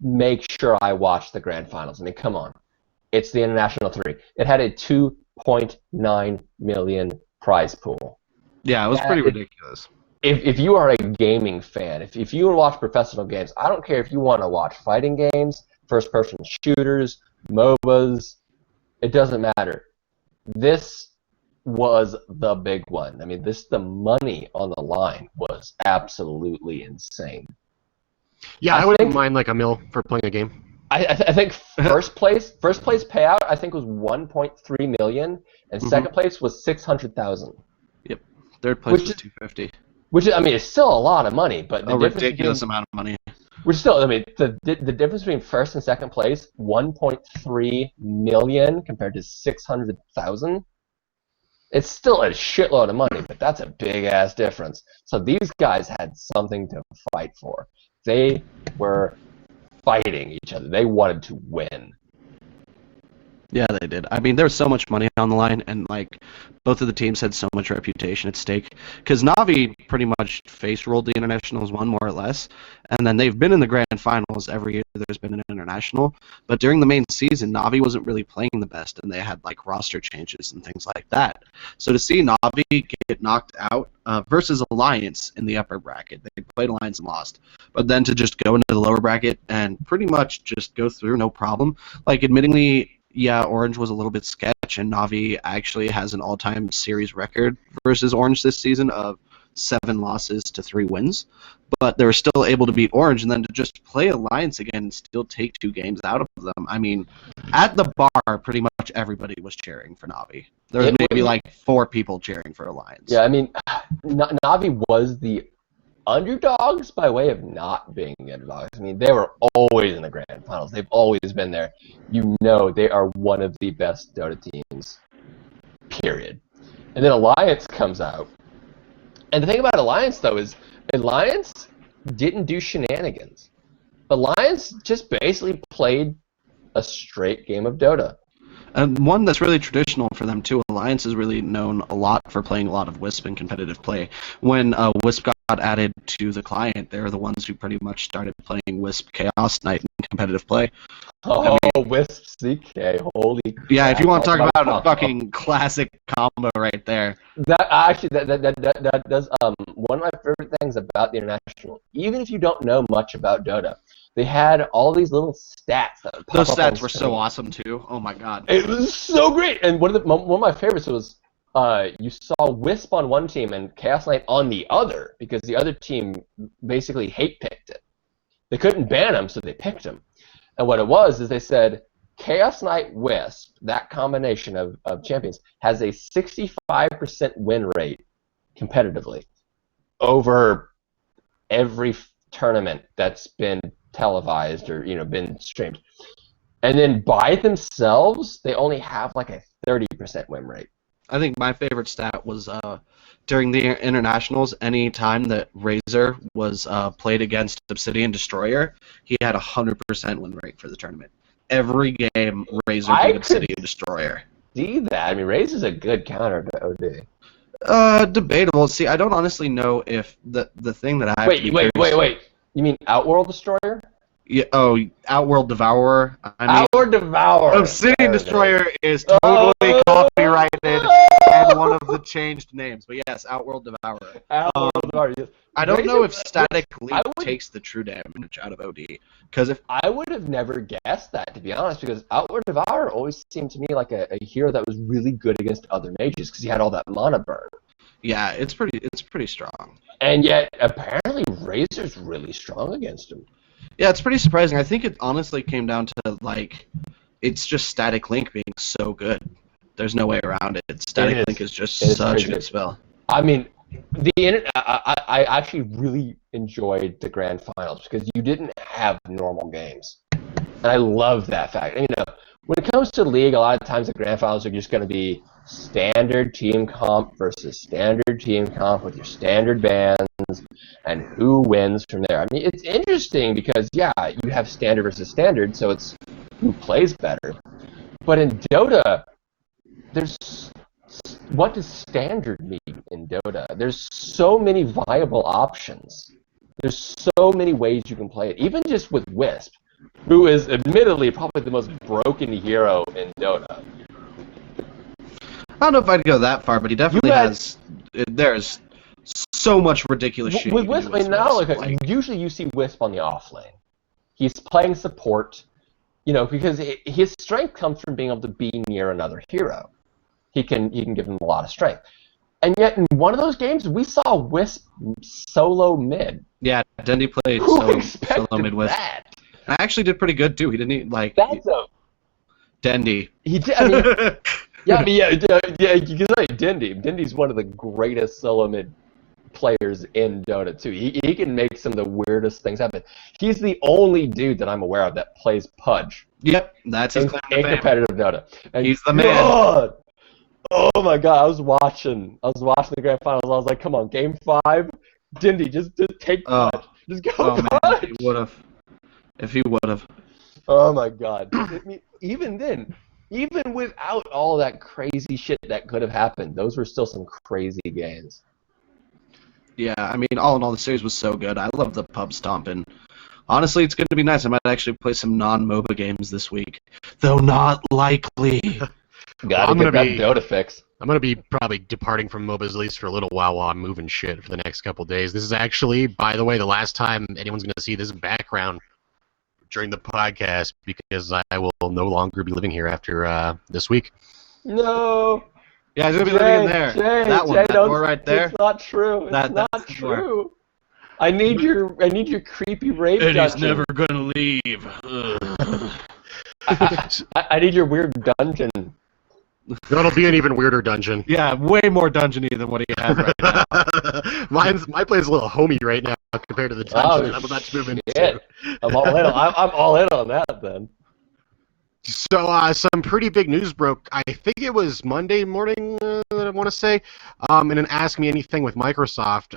make sure I watched the grand finals. I mean, come on, it's the International 3. It had a 2.9 million prize pool. Yeah, it was pretty ridiculous. If you are a gaming fan, if you watch professional games, I don't care if you want to watch fighting games, first-person shooters, MOBAs, it doesn't matter. This was the big one. I mean, the money on the line was absolutely insane. Yeah, I wouldn't mind like a mil for playing a game. I think first place payout I think was 1.3 million, and second place was 600,000. Yep, third place was 250. Which, I mean, it's still a lot of money, but a ridiculous amount of money. Which still, I mean, the difference between first and second place, 1.3 million compared to 600,000. It's still a shitload of money, but that's a big ass difference. So these guys had something to fight for. They were fighting each other. They wanted to win. Yeah, they did. I mean, there was so much money on the line, and like both of the teams had so much reputation at stake. Because Navi pretty much face rolled the internationals one more or less, and then they've been in the grand finals every year. There's been an international, but during the main season, Navi wasn't really playing the best, and they had like roster changes and things like that. So to see Navi get knocked out versus Alliance in the upper bracket, they played Alliance and lost, but then to just go into the lower bracket and pretty much just go through no problem. Like, admittingly, yeah, Orange was a little bit sketch, and Navi actually has an all-time series record versus Orange this season of 7 losses to 3 wins. But they were still able to beat Orange, and then to just play Alliance again and still take 2 games out of them. I mean, at the bar, pretty much everybody was cheering for Navi. There was maybe like 4 people cheering for Alliance. Yeah, I mean, Navi was the underdogs by way of not being the underdogs. I mean, they were always in the grand finals. They've always been there. They are one of the best Dota teams, period. And then Alliance comes out. And the thing about Alliance, though, is Alliance didn't do shenanigans. Alliance just basically played a straight game of Dota. And one that's really traditional for them too. Alliance is really known a lot for playing a lot of Wisp in competitive play. When Wisp got added to the client, they're the ones who pretty much started playing Wisp Chaos Knight in competitive play. Oh, Wisp CK, holy crap. Yeah, if you want to talk about a fucking classic combo right there. That actually, that does one of my favorite things about the International. Even if you don't know much about Dota, they had all these little stats that would pop Those up stats on were screen. so awesome too. Oh my god. It was so great, and one of my favorites was you saw Wisp on one team and Chaos Knight on the other because the other team basically hate picked it. They couldn't ban him, so they picked him. And what it was is they said Chaos Knight Wisp, that combination of champions, has a 65% win rate competitively over every tournament that's been televised or been streamed. And then by themselves, they only have like a 30% win rate. I think my favorite stat was during the internationals, any time that Razor was played against Obsidian Destroyer, he had a 100% win rate for the tournament. Every game, Razor beat Obsidian Destroyer. See that? I mean, Razor's a good counter to OD. Debatable. See, I don't honestly know if the thing that I have wait. You mean Outworld Destroyer? Yeah. Oh, Outworld Devourer. Outworld Devourer. Obsidian Destroyer is totally copyrighted and one of the changed names. But yes, Outworld Devourer. Outworld Devourer. Yes. I don't know if Static Link takes the true damage out of OD. Because if I would have never guessed that, to be honest, because Outward Devourer always seemed to me like a hero that was really good against other mages because he had all that mana burn. Yeah, it's pretty strong. And yet, apparently, Razor's really strong against him. Yeah, it's pretty surprising. I think it honestly came down to, like, it's just Static Link being so good. There's no way around it. Static Link is just such a good spell. I mean, I actually really enjoyed the grand finals because you didn't have normal games, and I love that fact. And, when it comes to League, a lot of times the grand finals are just going to be standard team comp versus standard team comp with your standard bans and who wins from there. I mean, it's interesting because you have standard versus standard, so it's who plays better. But in Dota, what does standard mean in Dota? There's so many viable options. There's so many ways you can play it. Even just with Wisp, who is admittedly probably the most broken hero in Dota. I don't know if I'd go that far, but he definitely has. There's so much ridiculous shit. With Wisp, usually you see Wisp on the off lane. He's playing support, because his strength comes from being able to be near another hero. He can give him a lot of strength. And yet, in one of those games, we saw Wisp solo mid. Yeah, Dendy played solo mid Wisp. That? I actually did pretty good too. He didn't That's Dendy. He did. I mean, yeah, you can say Dendy. Dendy's one of the greatest solo mid players in Dota too. He can make some of the weirdest things happen. He's the only dude that I'm aware of that plays Pudge. Yep, that's his in competitive Dota. And he's the man. God, oh my God! I was watching the grand finals. I was like, come on, game 5, Dendy, just take Pudge. Just go Pudge. Man, if he would have. Oh my God! I mean, even then, even without all that crazy shit that could have happened, those were still some crazy games. Yeah, I mean, all in all, the series was so good. I love the pub stomping. Honestly, it's going to be nice. I might actually play some non-MOBA games this week, though not likely. Gotta get that Dota fix. I'm going to be probably departing from MOBAs at least for a little while I'm moving shit for the next couple days. This is actually, by the way, the last time anyone's going to see this background during the podcast because I will no longer be living here after this week. No. Yeah, he's going to be living in there. That door right there. It's not true. It's not true. I need your creepy rave dungeon. Eddie's never going to leave. I need your weird dungeon. That'll be an even weirder dungeon. Yeah, way more dungeony than what he has right now. My place is a little homey right now compared to the dungeon that I'm about to move into. I'm all in. I'm all in on that then. So some pretty big news broke. I think it was Monday morning. I want to say, in an Ask Me Anything with Microsoft,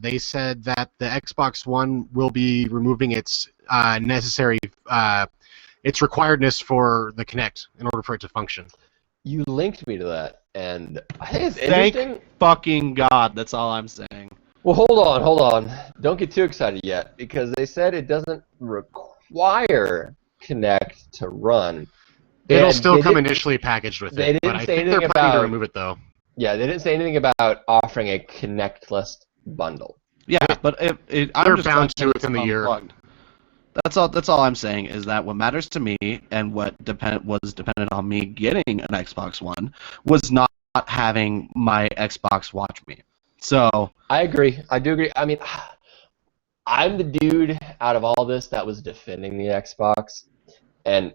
they said that the Xbox One will be removing its necessary its requiredness for the Kinect in order for it to function. You linked me to that, and I think it's Thank interesting. fucking God. That's all I'm saying. Well, hold on. Don't get too excited yet, because they said it doesn't require Kinect to run. It'll still come initially packaged with it, but I think they're planning to remove it, though. Yeah, they didn't say anything about offering a Kinect-less bundle. Yeah, but they're I'm just bound to within the year. That's all I'm saying is that what matters to me and what was dependent on me getting an Xbox One was not having my Xbox watch me. So I agree. I do agree. I mean, I'm the dude out of all this that was defending the Xbox, and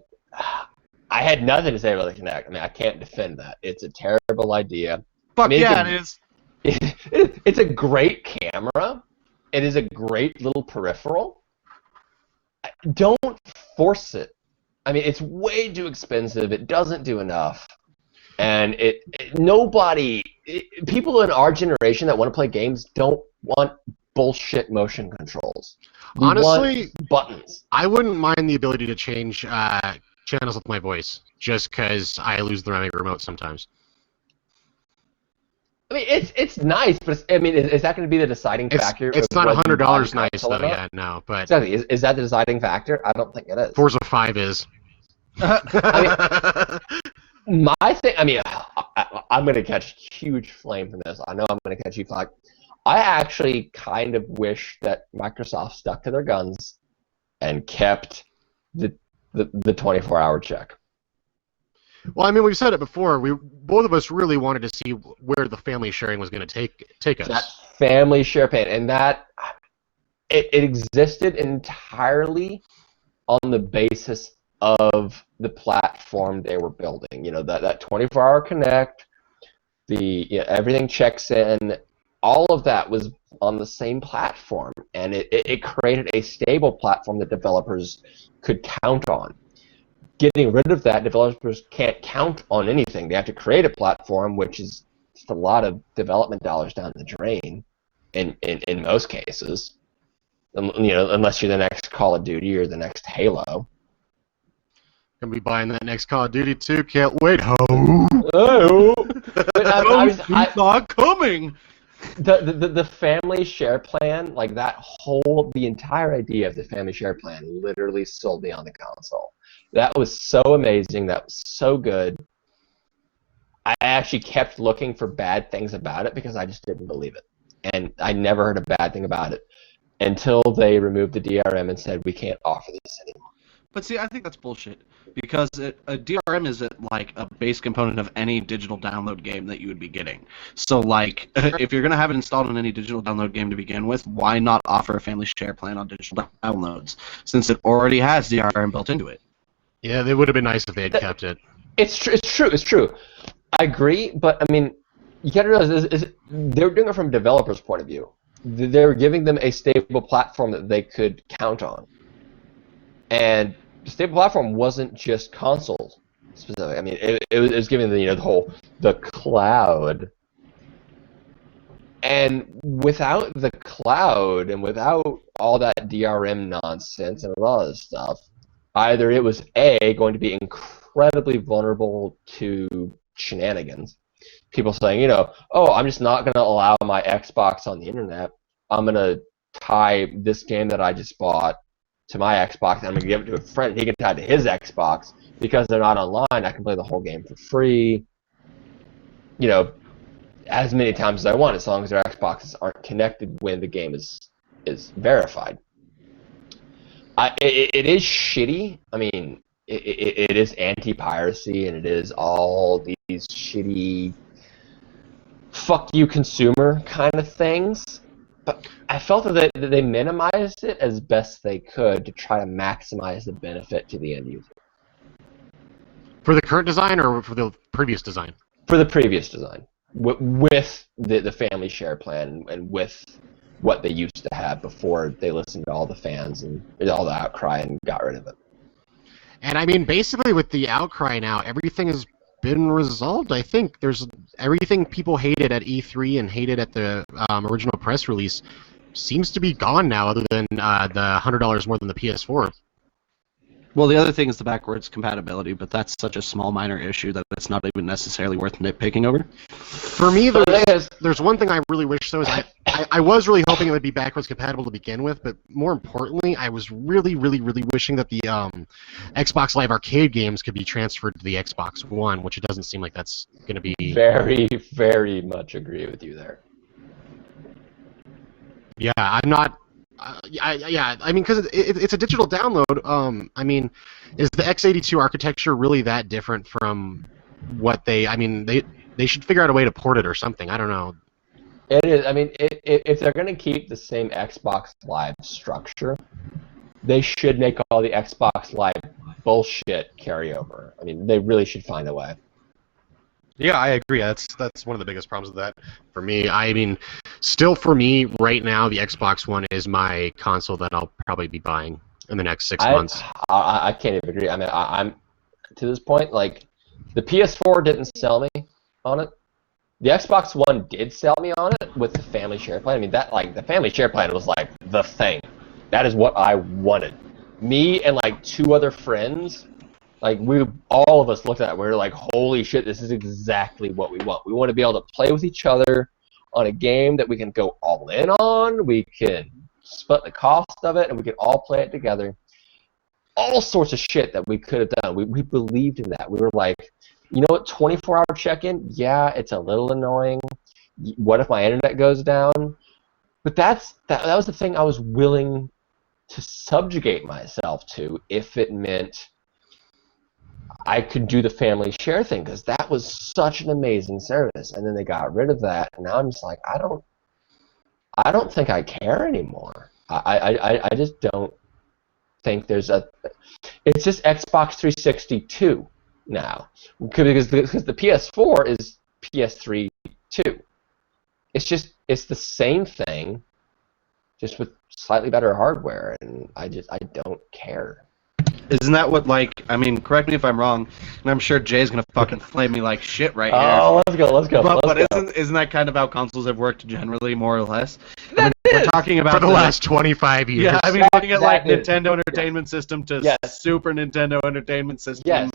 I had nothing to say about the Kinect. I mean, I can't defend that. It's a terrible idea. Fuck I mean, yeah, it is. It's a great camera. It is a great little peripheral. Don't force it. I mean, it's way too expensive. It doesn't do enough. And people in our generation that want to play games don't want bullshit motion controls. We Honestly, want buttons. I wouldn't mind the ability to change channels with my voice, just because I lose the remote sometimes. I mean, it's nice, but is that going to be the deciding factor? It's not $100 nice though. Yeah, no, but exactly. Is that the deciding factor? I don't think it is. Forza 5 is. I mean, my thing. I mean, I'm going to catch huge flame from this. I know I'm going to catch huge flame. I actually kind of wish that Microsoft stuck to their guns and kept the 24-hour check. Well, I mean, we've said it before. Both of us really wanted to see where the family sharing was going to take us. That family share plan, and that it existed entirely on the basis of the platform they were building. You know, that 24-hour connect, everything checks in. All of that was on the same platform, and it created a stable platform that developers could count on. Getting rid of that, developers can't count on anything. They have to create a platform, which is just a lot of development dollars down the drain, in most cases. Unless you're the next Call of Duty or the next Halo. Gonna be buying that next Call of Duty too. Can't wait. Oh, it's not coming. The family share plan, like the entire idea of the family share plan, literally sold me on the console. That was so amazing. That was so good. I actually kept looking for bad things about it because I just didn't believe it. And I never heard a bad thing about it until they removed the DRM and said, we can't offer this anymore. But see, I think that's bullshit because a DRM is like a base component of any digital download game that you would be getting. So, like, if you're going to have it installed on any digital download game to begin with, why not offer a family share plan on digital downloads since it already has DRM built into it? Yeah, it would have been nice if they had kept it. It's true. I agree, but I mean, you got to realize they're doing it from a developer's point of view. They're giving them a stable platform that they could count on. And the stable platform wasn't just consoles specific. I mean, it was giving them the cloud. And without the cloud and without all that DRM nonsense and all this stuff, either it was going to be incredibly vulnerable to shenanigans. People saying, I'm just not going to allow my Xbox on the internet. I'm going to tie this game that I just bought to my Xbox, and I'm going to give it to a friend. He can tie it to his Xbox. Because they're not online, I can play the whole game for free. As many times as I want, as long as their Xboxes aren't connected when the game is verified. It is shitty. I mean, it is anti-piracy, and it is all these shitty fuck you consumer kind of things. But I felt that they minimized it as best they could to try to maximize the benefit to the end user. For the current design or for the previous design? For the previous design. With the family share plan and with what they used to have before they listened to all the fans and all the outcry and got rid of it. And I mean, basically with the outcry now, everything has been resolved. I think there's everything people hated at E3 and hated at the original press release seems to be gone now, other than the $100 more than the PS4. Well, the other thing is the backwards compatibility, but that's such a small minor issue that it's not even necessarily worth nitpicking over. For me, there's one thing I really wish, though, is I was really hoping it would be backwards compatible to begin with, but more importantly, I was really, really, really wishing that the Xbox Live Arcade games could be transferred to the Xbox One, which it doesn't seem like that's going to be... Very, very much agree with you there. Yeah, I'm not... yeah, I mean, because it's a digital download. I mean, is the x82 architecture really that different from what they... I mean, they should figure out a way to port it or something. I don't know. It is. I mean, if they're going to keep the same Xbox Live structure, they should make all the Xbox Live bullshit carry over. I mean, they really should find a way. Yeah, I agree. That's one of the biggest problems with that for me. I mean, still for me right now, the Xbox One is my console that I'll probably be buying in the next 6 months. I can't even agree. I mean, I'm to this point, like, the PS4 didn't sell me on it. The Xbox One did sell me on it with the family share plan. I mean, that, like, the family share plan was like the thing. That is what I wanted. Me and like 2 other friends. Like, all of us looked at it, we were like, holy shit, this is exactly what we want. We want to be able to play with each other on a game that we can go all in on, we can split the cost of it, and we can all play it together. All sorts of shit that we could have done. We believed in that. We were like, you know what, 24-hour check-in? Yeah, it's a little annoying. What if my internet goes down? But that was the thing I was willing to subjugate myself to if it meant I could do the family share thing, because that was such an amazing service. And then they got rid of that, and now I'm just like, I don't think I care anymore. I just don't think there's a... It's just Xbox 360 2 now, because the PS4 is PS3 2. It's the same thing, just with slightly better hardware, and I don't care. Isn't that what, like, I mean, correct me if I'm wrong, and I'm sure Jay's gonna fucking flame me like shit right here. Oh, let's go. But isn't that kind of how consoles have worked generally, more or less? I mean, we're talking about for the last 25 years. Yeah, I mean, looking at like Nintendo Entertainment System to Super Nintendo Entertainment System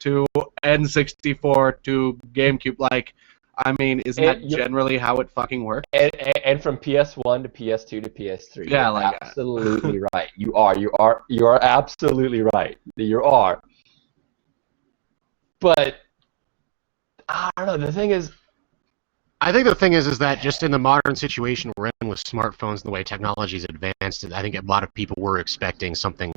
to N64 to GameCube, like, I mean, isn't that generally how it fucking works? And from PS1 to PS2 to PS3. Yeah, you're like absolutely right. You are absolutely right. You are. But I don't know. The thing is, I think the thing is that just in the modern situation we're in with smartphones and the way technology's advanced, I think a lot of people were expecting something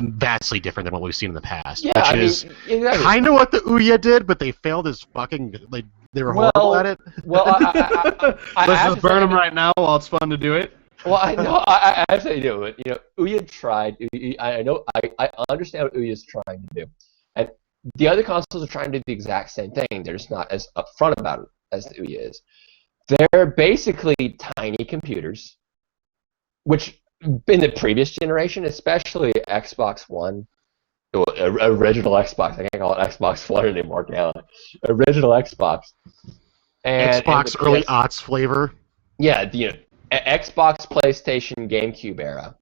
vastly different than what we've seen in the past. Yeah, which is kind of what the Ouya did, but they failed as fucking... Like, they were horrible at it. Well, let's just burn them right now while it's fun to do it. Well, I know. I absolutely do it. You know, Ouya tried. I know. I understand what Ouya's trying to do, and the other consoles are trying to do the exact same thing. They're just not as upfront about it as the Ouya is. They're basically tiny computers, which in the previous generation, especially Xbox One, original Xbox. I can't call it Xbox One anymore, can I? Original Xbox. And Xbox early aughts flavor. Yeah, the Xbox, PlayStation, GameCube era.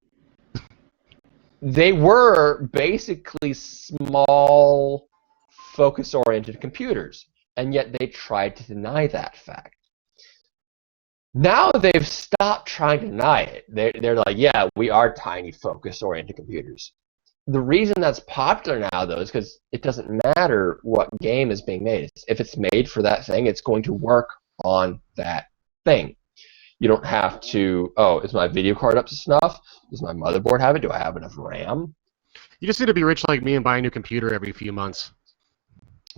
They were basically small, focus-oriented computers, and yet they tried to deny that fact. Now they've stopped trying to deny it. They're like, yeah, we are tiny, focus-oriented computers. The reason that's popular now, though, is because it doesn't matter what game is being made. If it's made for that thing, it's going to work on that thing. You don't have to, oh, is my video card up to snuff? Does my motherboard have it? Do I have enough RAM? You just need to be rich like me and buy a new computer every few months.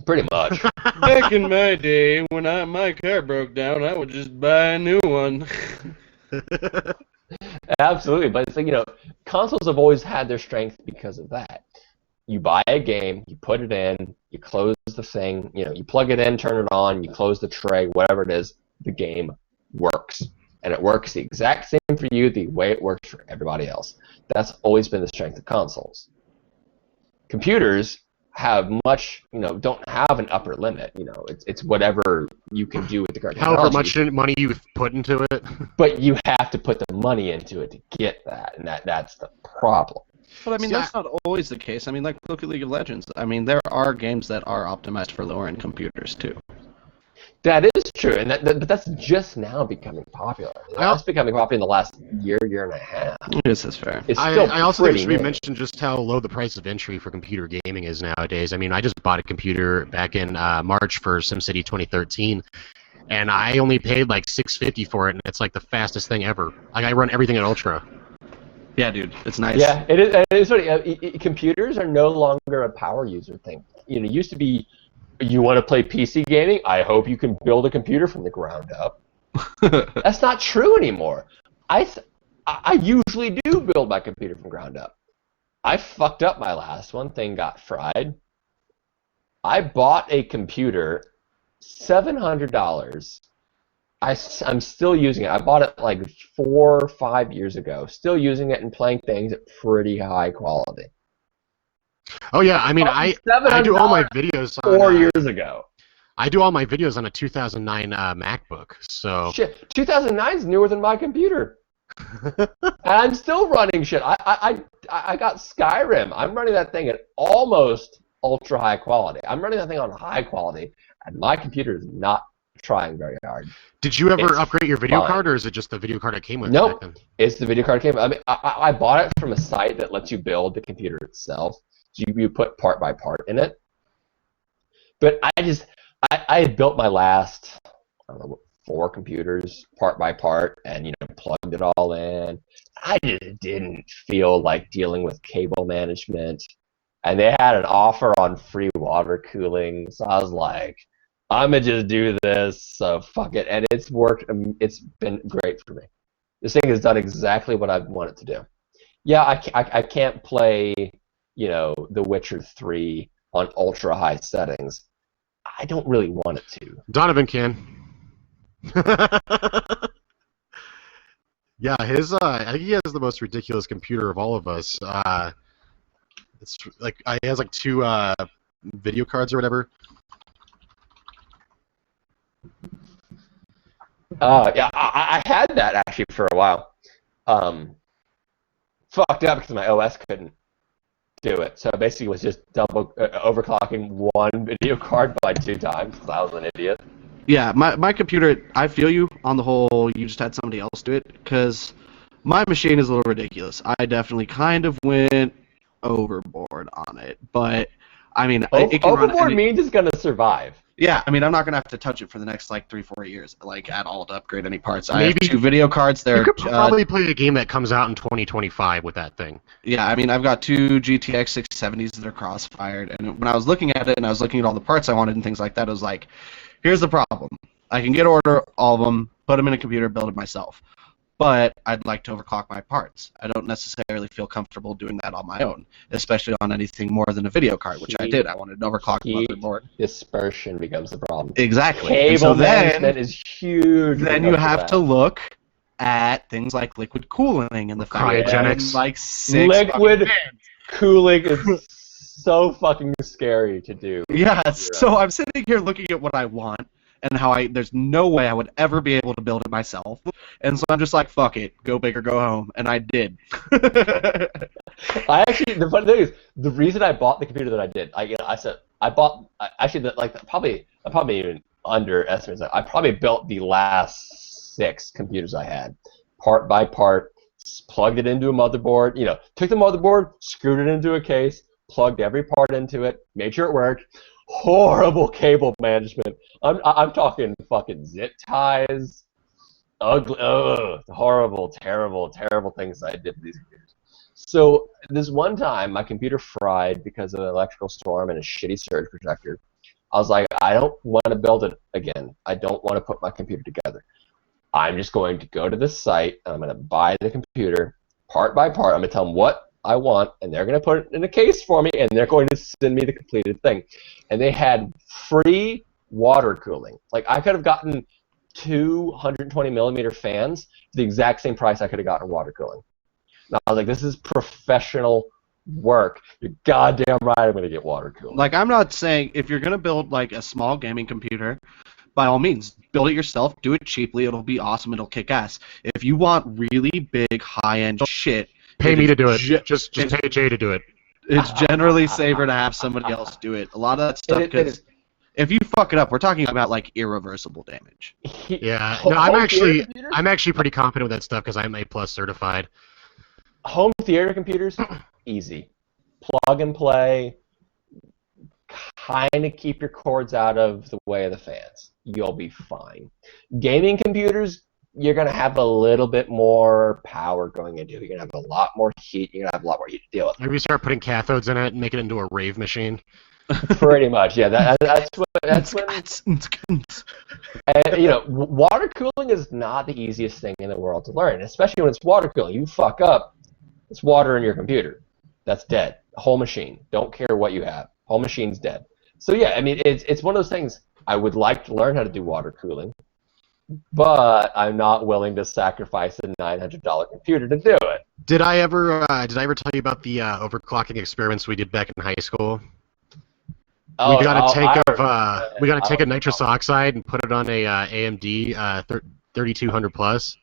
Pretty much. Back in my day, when my car broke down, I would just buy a new one. Absolutely, but it's like, you know, consoles have always had their strength because of that. You buy a game, you put it in, you close the thing, you know, you plug it in, turn it on, you close the tray, whatever it is, the game works. And it works the exact same for you the way it works for everybody else. That's always been the strength of consoles. Computers have much, you know, don't have an upper limit. You know, it's whatever you can do with the current technology. However much money you put into it. But you have to put the money into it to get that, and that's the problem. But I mean, See, that's not always the case. I mean, like, look at League of Legends. I mean, there are games that are optimized for lower-end computers, too. That is true, and but that's just now becoming popular. That's becoming popular in the last year and a half. This is fair. It's still I also think it should be new. mentioned just how low the price of entry for computer gaming is nowadays. I mean, I just bought a computer back in March for SimCity 2013, and I only paid like $650 for it, and it's like the fastest thing ever. Like, I run everything at Ultra. Yeah, dude, it's nice. Yeah, it is. It's funny. Computers are no longer a power user thing. You know, it used to be, you want to play PC gaming? I hope you can build a computer from the ground up. That's not true anymore. I usually do build my computer from ground up. I fucked up my last one. Thing got fried. I bought a computer, $700. I'm still using it. I bought it like 4 or 5 years ago. Still using it and playing things at pretty high quality. Oh yeah, I mean, I do all my videos on 4 years ago. I do all my videos on a 2009 MacBook. So Shit, 2009 is newer than my computer. And I'm still running shit. I got Skyrim. I'm running that thing at almost ultra high quality. I'm running that thing on high quality, and my computer is not trying very hard. did you ever It's upgrade your video fine. card, or is it just the video card it came with? Nope. Back then? It's the video card came. I mean, I bought it from a site that lets you build the computer itself. So you put part by part in it. But I had built my last, I don't know, 4 computers part by part, and plugged it all in. I just didn't feel like dealing with cable management, and they had an offer on free water cooling, so I was like, I'm gonna just do this. So fuck it, and it's worked. It's been great for me. This thing has done exactly what I want it to do. Yeah, I can't play, The Witcher 3 on ultra high settings. I don't really want it to. Donovan can. Yeah, I think he has the most ridiculous computer of all of us. It's like he has like 2 video cards or whatever. Yeah, I had that actually for a while. Fucked up because my OS couldn't do it. So basically, it was just double overclocking one video card by 2 times because I was an idiot. Yeah, my computer, I feel you on the whole, you just had somebody else do it, because my machine is a little ridiculous. I definitely kind of went overboard on it, but, I mean, it can run overboard means it's going to survive. Yeah, I mean, I'm not going to have to touch it for the next, 3-4 years, at all, to upgrade any parts. I have Maybe 2 video cards there. You could probably play a game that comes out in 2025 with that thing. Yeah, I mean, I've got 2 GTX 670s that are cross-fired, and when I was looking at it and I was looking at all the parts I wanted and things like that, I was like, here's the problem. I can order all of them, put them in a computer, build it myself. But I'd like to overclock my parts. I don't necessarily feel comfortable doing that on my own, especially on anything more than a video card, which I did. I wanted to overclock the motherboard. Dispersion becomes the problem. Exactly. Cable management is huge. Then you have to look at things like liquid cooling and the cryogenics. Like 6 liquid cooling is so fucking scary to do. Yeah, so I'm sitting here looking at what I want and how there's no way I would ever be able to build it myself. And so I'm just like, fuck it, go big or go home. And I did. The funny thing is, the reason I bought the computer that I did, probably even underestimated. I probably built the last 6 computers I had, part by part, plugged it into a motherboard, took the motherboard, screwed it into a case, plugged every part into it, made sure it worked. Horrible cable management. I'm talking fucking zip ties, ugly, horrible, terrible things I did to these computers. So this one time, my computer fried because of an electrical storm and a shitty surge protector. I was like, I don't want to build it again. I don't want to put my computer together. I'm just going to go to this site and I'm going to buy the computer part by part. I'm going to tell them what I want, and they're going to put it in a case for me, and they're going to send me the completed thing. And they had free water cooling. Like, I could have gotten 220 millimeter fans for the exact same price I could have gotten water cooling. And I was like, this is professional work. You're goddamn right I'm going to get water cooling. Like, I'm not saying if you're going to build, a small gaming computer, by all means, build it yourself, do it cheaply, it'll be awesome, it'll kick ass. If you want really big, high-end shit, Pay me to do it. Ge- Just pay Jay to do it. It's generally safer to have somebody else do it. A lot of that stuff, because if you fuck it up, we're talking about like irreversible damage. Yeah. No, I'm actually pretty confident with that stuff because I'm A+ certified. Home theater computers, easy. Plug and play. Kind of keep your cords out of the way of the fans. You'll be fine. Gaming computers, you're going to have a little bit more power going into it. You're going to have a lot more heat. You're going to have a lot more heat to deal with. Maybe start putting cathodes in it and make it into a rave machine. Pretty much, yeah. That's when water cooling is not the easiest thing in the world to learn, especially when it's water cooling. You fuck up, it's water in your computer. That's dead. Whole machine. Don't care what you have. Whole machine's dead. So yeah, I mean, it's one of those things. I would like to learn how to do water cooling, but I'm not willing to sacrifice a $900 computer to do it. Did I ever tell you about the overclocking experiments we did back in high school? We got a tank of nitrous oxide and put it on a AMD 3200 plus.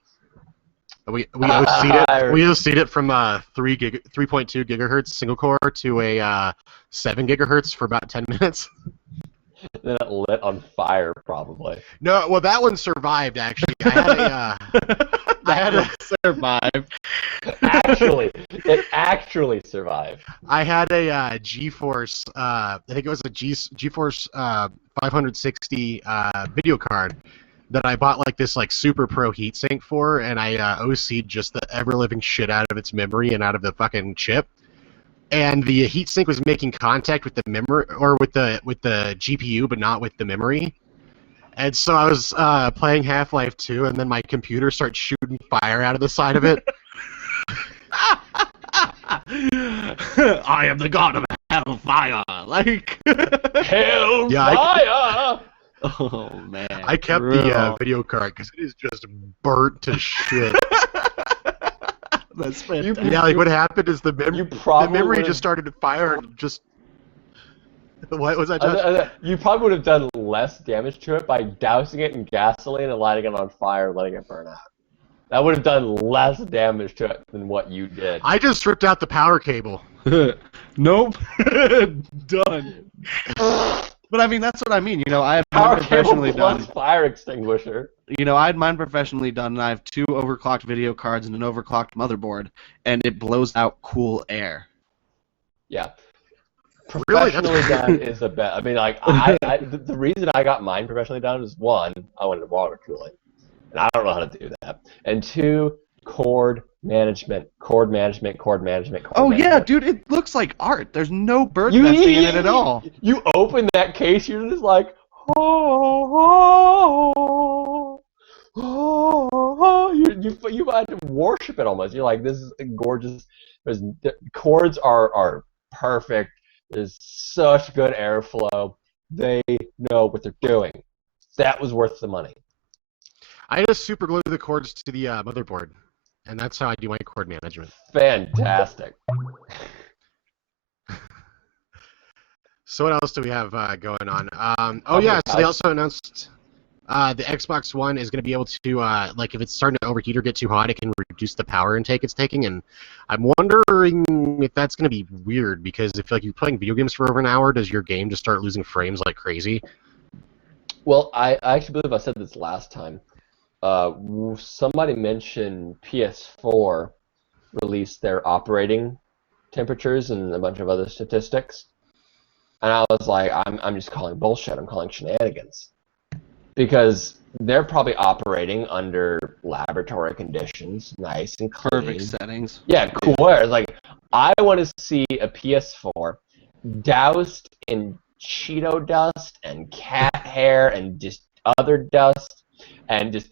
We OC'd it. We OC'd it from 3.2 gigahertz single core to a 7 gigahertz for about 10 minutes. Then it lit on fire, probably. No, well, that one survived actually. I had a survive. It actually survived. I had a GeForce. I think it was a GeForce 560 video card that I bought like this super pro heatsink for, and I OC'd just the ever living shit out of its memory and out of the fucking chip. And the heatsink was making contact with the memory or with the GPU, but not with the memory. And so I was playing Half-Life 2, and then my computer started shooting fire out of the side of it. I am the god of hellfire. Like hellfire. Oh man. I kept the video card because it is just burnt to shit. That's fantastic. Yeah, like what happened is the memory just started to fire and just. What was that, Josh? You probably would have done less damage to it by dousing it in gasoline and lighting it on fire and letting it burn out. That would have done less damage to it than what you did. I just stripped out the power cable. Nope. Done. But I mean, that's what I mean. I had power mine professionally cable plus done. Fire extinguisher. I had mine professionally done, and I have 2 overclocked video cards and an overclocked motherboard, and it blows out cool air. Yeah. Professionally done is the best. I mean, like, the reason I got mine professionally done is 1, I wanted water cooling, and I don't know how to do that. And 2, cord management. Oh yeah, dude, it looks like art. There's no bird nesting in it at all. You open that case, you're just like, oh. You might have to worship it almost. You're like, this is gorgeous. The chords are perfect. There's such good airflow. They know what they're doing. That was worth the money. I just super glue the cords to the motherboard, and that's how I do my cord management. Fantastic. So what else do we have going on? So they also announced the Xbox One is going to be able to, like, if it's starting to overheat or get too hot, it can reduce the power intake it's taking. And I'm wondering if that's going to be weird, because if you're playing video games for over an hour, does your game just start losing frames like crazy? Well, I actually believe I said this last time. Somebody mentioned PS4 released their operating temperatures and a bunch of other statistics. And I was like, I'm just calling bullshit. I'm calling shenanigans. Because they're probably operating under laboratory conditions, nice and clean. Perfect settings. Yeah, cool. It's like, I want to see a PS4 doused in Cheeto dust and cat hair and just other dust and just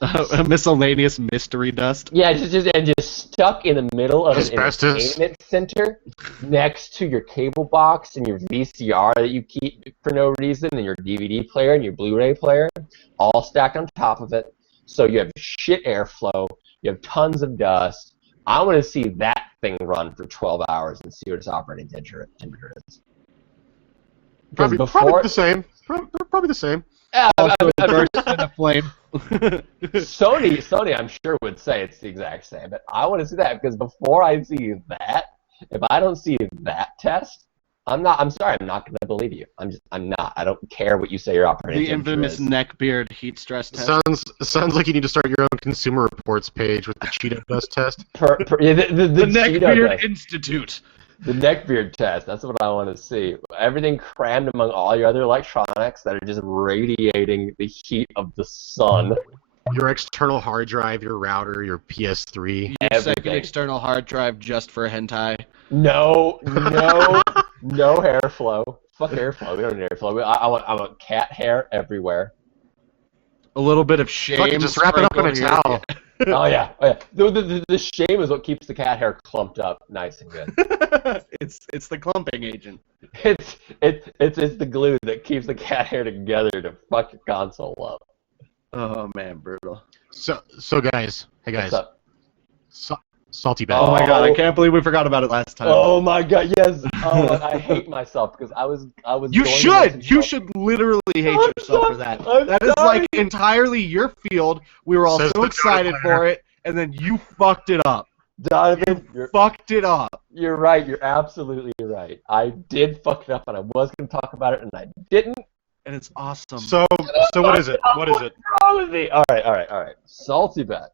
miscellaneous mystery dust. Yeah, just stuck in the middle of an asbestos entertainment center next to your cable box and your VCR that you keep for no reason, and your DVD player and your Blu-ray player, all stacked on top of it. So you have shit airflow, you have tons of dust. I want to see that thing run for 12 hours and see what its operating temperature is. Probably the same. Probably the same. Also burst into flame. Sony, I'm sure would say it's the exact same, but I want to see that because before I see that, if I don't see that test, I'm sorry, I'm not going to believe you. I'm not. I don't care what you say your operating The infamous neckbeard heat stress test. Sounds like you need to start your own Consumer Reports page with the Cheeto dust test. The Neckbeard Institute. The neckbeard test. That's what I want to see. Everything crammed among all your other electronics that are just radiating the heat of the sun. Your external hard drive, your router, your PS3. Your second external hard drive just for hentai. No hairflow. Fuck airflow. We don't need airflow. I want cat hair everywhere. A little bit of shame. Fucking just wrap it up in a towel. Oh yeah. The shame is what keeps the cat hair clumped up nice and good. It's the clumping agent. It's the glue that keeps the cat hair together to fuck your console up. Oh man, brutal. So guys, hey guys. What's up? Salty Bet. Oh my god, I can't believe we forgot about it last time. Oh my god, yes. Oh, I hate myself because I was. You should literally hate yourself for that. That is like entirely your field. We were all so excited for it, and then you fucked it up. Donovan, you fucked it up. You're right. You're absolutely right. I did fuck it up, and I was going to talk about it, and I didn't. And it's awesome. So what is it? What is it? What's wrong with me? All right. SaltyBet.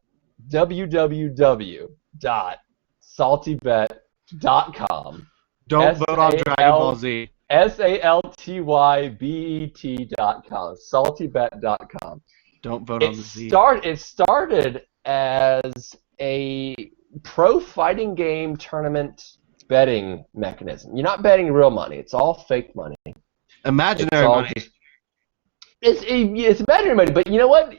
www.saltybet.com. Don't vote on Dragon Ball Z. SaltyBet.com. SaltyBet.com. Don't vote on the Z. It started as a pro fighting game tournament betting mechanism. You're not betting real money. It's all fake money. Imaginary money. It's imaginary money, but you know what?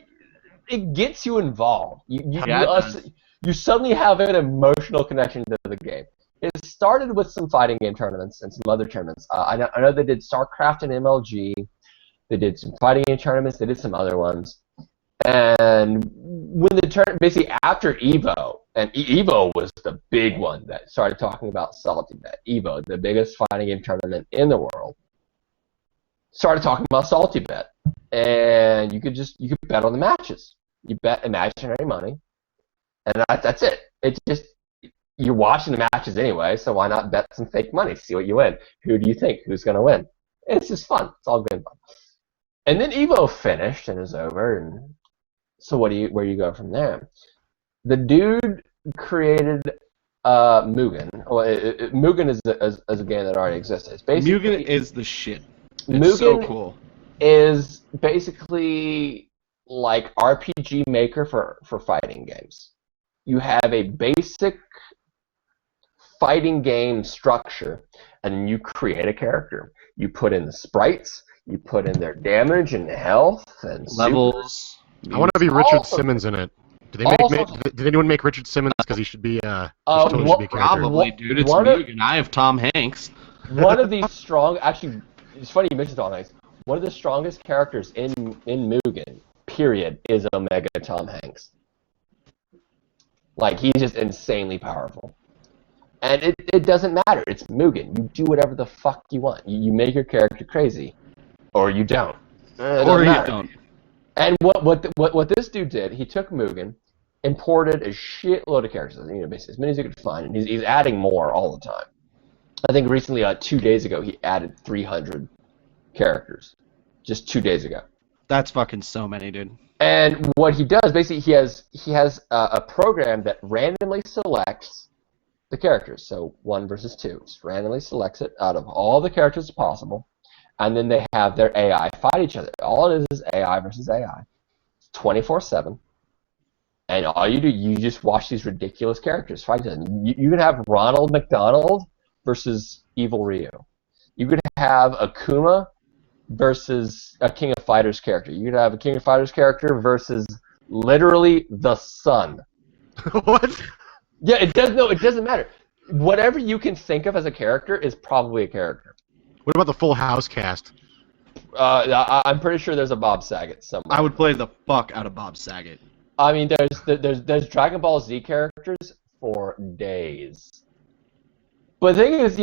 It gets you involved. You suddenly have an emotional connection to the game. It started with some fighting game tournaments and some other tournaments. I know they did StarCraft and MLG. They did some fighting game tournaments. They did some other ones. And when basically after Evo, and Evo was the big one that started talking about SaltyBet. Evo, the biggest fighting game tournament in the world, started talking about SaltyBet. And you could bet on the matches. You bet imaginary money, and that's it. It's just you're watching the matches anyway, so why not bet some fake money? See what you win. Who do you think? Who's gonna win? It's just fun. It's all good fun. And then Evo finished and is over, and so where do you go from there? The dude created Mugen. Well, Mugen is a game that already existed. It's basically, Mugen is the shit. It's Mugen so cool. Is basically like RPG Maker for fighting games. You have a basic fighting game structure, and you create a character. You put in the sprites, you put in their damage and health and levels. I want to be Richard Simmons in it. Did anyone make Richard Simmons because he should be totally should be a character? Probably, dude. It's Mugen. I have Tom Hanks. One of these strong, actually, it's funny you mentioned Tom Hanks. One of the strongest characters in Mugen, period, is Omega Tom Hanks. Like, he's just insanely powerful. And it doesn't matter. It's Mugen. You do whatever the fuck you want. You make your character crazy. Or you don't. Or you don't. And what this dude did, he took Mugen, imported a shitload of characters, basically as many as you could find, and he's adding more all the time. I think recently, 2 days ago, he added 300 characters. Just 2 days ago. That's fucking so many, dude. And what he does, basically, he has a program that randomly selects the characters. So 1 versus 2. Just randomly selects it out of all the characters possible. And then they have their AI fight each other. All it is AI versus AI. 24/7. And all you do, you just watch these ridiculous characters fight each other. You can have Ronald McDonald versus Evil Ryu. You could have Akuma versus a King of Fighters character. You could have a King of Fighters character versus literally the sun. What? Yeah, it doesn't matter. Whatever you can think of as a character is probably a character. What about the Full House cast? I'm pretty sure there's a Bob Saget somewhere. I would play the fuck out of Bob Saget. I mean, there's Dragon Ball Z characters for days. But the thing is,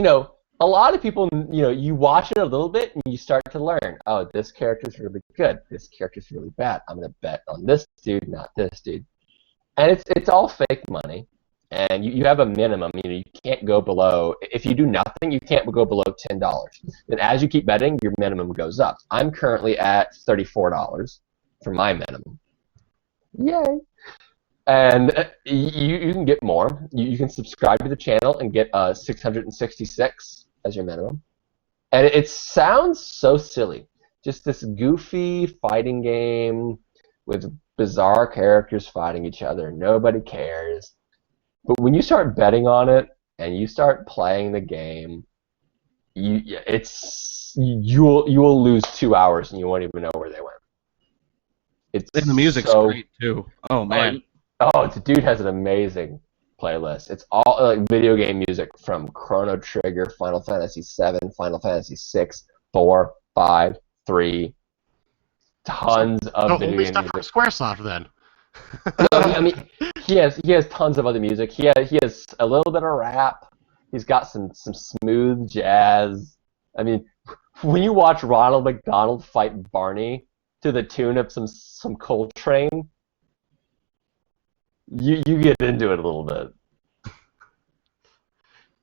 a lot of people, you watch it a little bit and you start to learn. Oh, this character's really good. This character's really bad. I'm gonna bet on this dude, not this dude. And it's all fake money. And you have a minimum. You can't go below. If you do nothing, you can't go below $10. Then as you keep betting, your minimum goes up. I'm currently at $34 for my minimum. Yay! And you can get more. You can subscribe to the channel and get 666 as your minimum. And it sounds so silly. Just this goofy fighting game with bizarre characters fighting each other. Nobody cares. But when you start betting on it and you start playing the game, you will lose 2 hours and you won't even know where they went. And the music's great too. Oh man. Oh, the dude has an amazing playlist. It's all like video game music from Chrono Trigger, Final Fantasy VII, Final Fantasy VI, 4, 5, 3. Tons of video game music. From Squaresoft then. I mean, he has tons of other music. He has a little bit of rap. He's got some smooth jazz. I mean, when you watch Ronald McDonald fight Barney to the tune of some Coltrane, you get into it a little bit.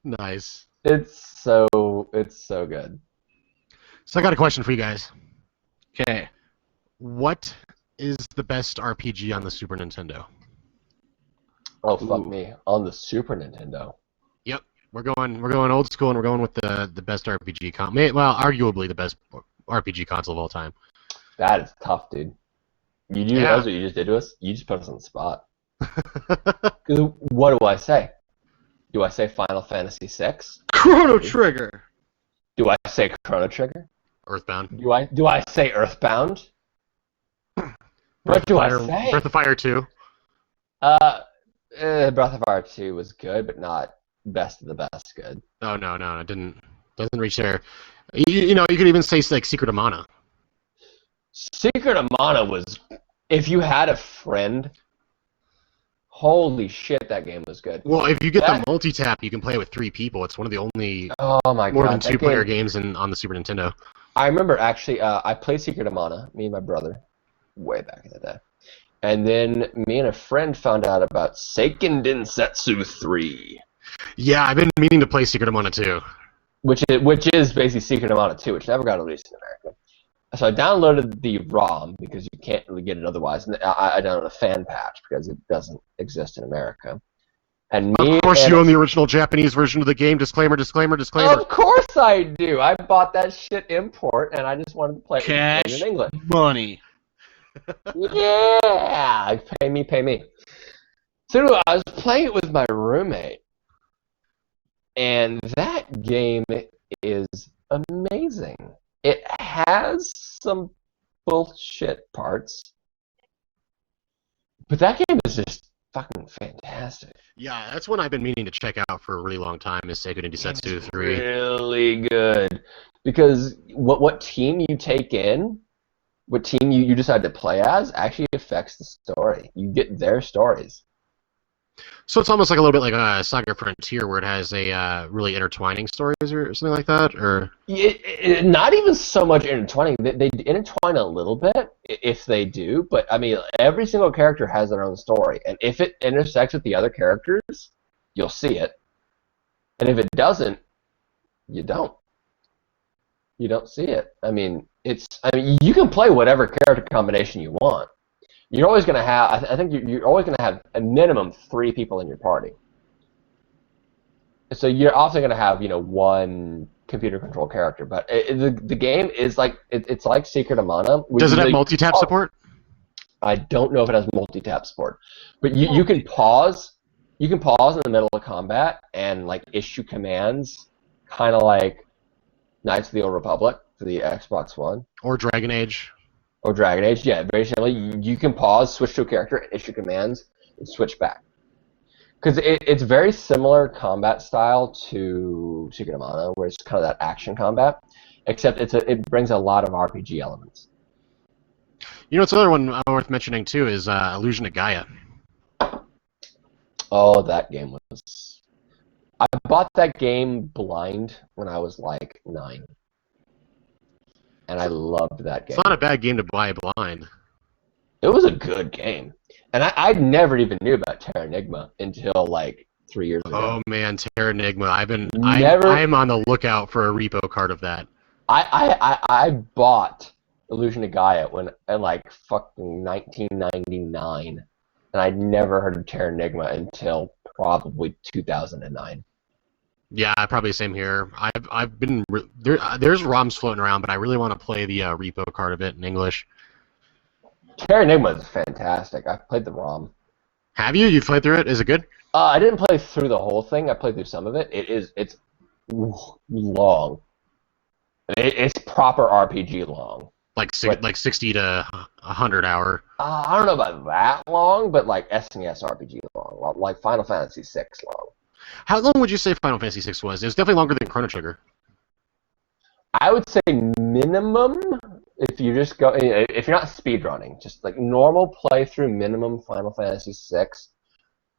Nice. It's so good. So I got a question for you guys. Okay. What is the best RPG on the Super Nintendo? Oh fuck me, on the Super Nintendo. Yep, we're going old school, and we're going with the best RPG arguably the best RPG console of all time. That is tough, dude. You do realize what you just did to us? You just put us on the spot. What do I say? Do I say Final Fantasy VI? Chrono Trigger. Do I say Chrono Trigger? Earthbound. Do I say Earthbound? What do I say? Breath of Fire 2. Breath of Fire 2 was good, but not best of the best good. Oh no, it doesn't reach there. You could even say like Secret of Mana. Secret of Mana was, if you had a friend, holy shit, that game was good. Well, if you get the multi-tap, you can play with 3 people. It's one of the only more than 2-player games on the Super Nintendo. I remember actually, I played Secret of Mana, me and my brother, way back in the day. And then me and a friend found out about Seiken Densetsu 3. Yeah, I've been meaning to play Secret of Mana 2. Which is basically Secret of Mana 2, which never got released in America. So I downloaded the ROM because you can't really get it otherwise. And I downloaded a fan patch because it doesn't exist in America. And of course you own the original Japanese version of the game. Disclaimer. Of course I do. I bought that shit import, and I just wanted to play it in English. Money. Yeah, pay me. So I was playing it with my roommate, and that game is amazing. It has some bullshit parts, but that game is just fucking fantastic. Yeah, that's one I've been meaning to check out for a really long time, is Seiken Densetsu 3. Really good. Because what team you take in, what team you decide to play as, actually affects the story. You get their stories. So it's almost like a little bit like a Saga Frontier, where it has a really intertwining stories or something like that, or not even so much intertwining. They intertwine a little bit if they do, but I mean, every single character has their own story, and if it intersects with the other characters, you'll see it, and if it doesn't, you don't. You don't see it. I mean, you can play whatever character combination you want. You're always going to have, I think you're always going to have a minimum 3 people in your party. So you're also going to have, one computer controlled character. But the game is like, it's like Secret of Mana. Does it have multi-tap support? I don't know if it has multi-tap support. But you can pause. You can pause in the middle of combat and like issue commands, kind of like Knights of the Old Republic for the Xbox One. Or Dragon Age. Or Dragon Age, yeah, very similar. You can pause, switch to a character, issue commands, and switch back. Because it's very similar combat style to Secret of Mana, where it's kind of that action combat, except it brings a lot of RPG elements. It's another one worth mentioning too is Illusion of Gaia. Oh, that game was I bought that game blind when I was like 9. And I loved that game. It's not a bad game to buy blind. It was a good game. And I never even knew about Terra Enigma until like 3 years ago. Oh man, Terra Enigma. Never- I'm on the lookout for a repo card of that. I bought Illusion of Gaia in like fucking 1999. And I'd never heard of Terra Enigma until probably 2009. Yeah, probably the same here. I've been there's ROMs floating around, but I really want to play the repo card of it in English. Terra Enigma is fantastic. I've played the ROM. Have you? You played through it? Is it good? I didn't play through the whole thing. I played through some of it. It's long. It's proper RPG long. Like 60 to 100 hour. I don't know about that long, but like SNES RPG long, like Final Fantasy VI long. How long would you say Final Fantasy VI was? It was definitely longer than Chrono Trigger. I would say minimum, if you just go, if you're not speedrunning, just like normal playthrough minimum Final Fantasy VI,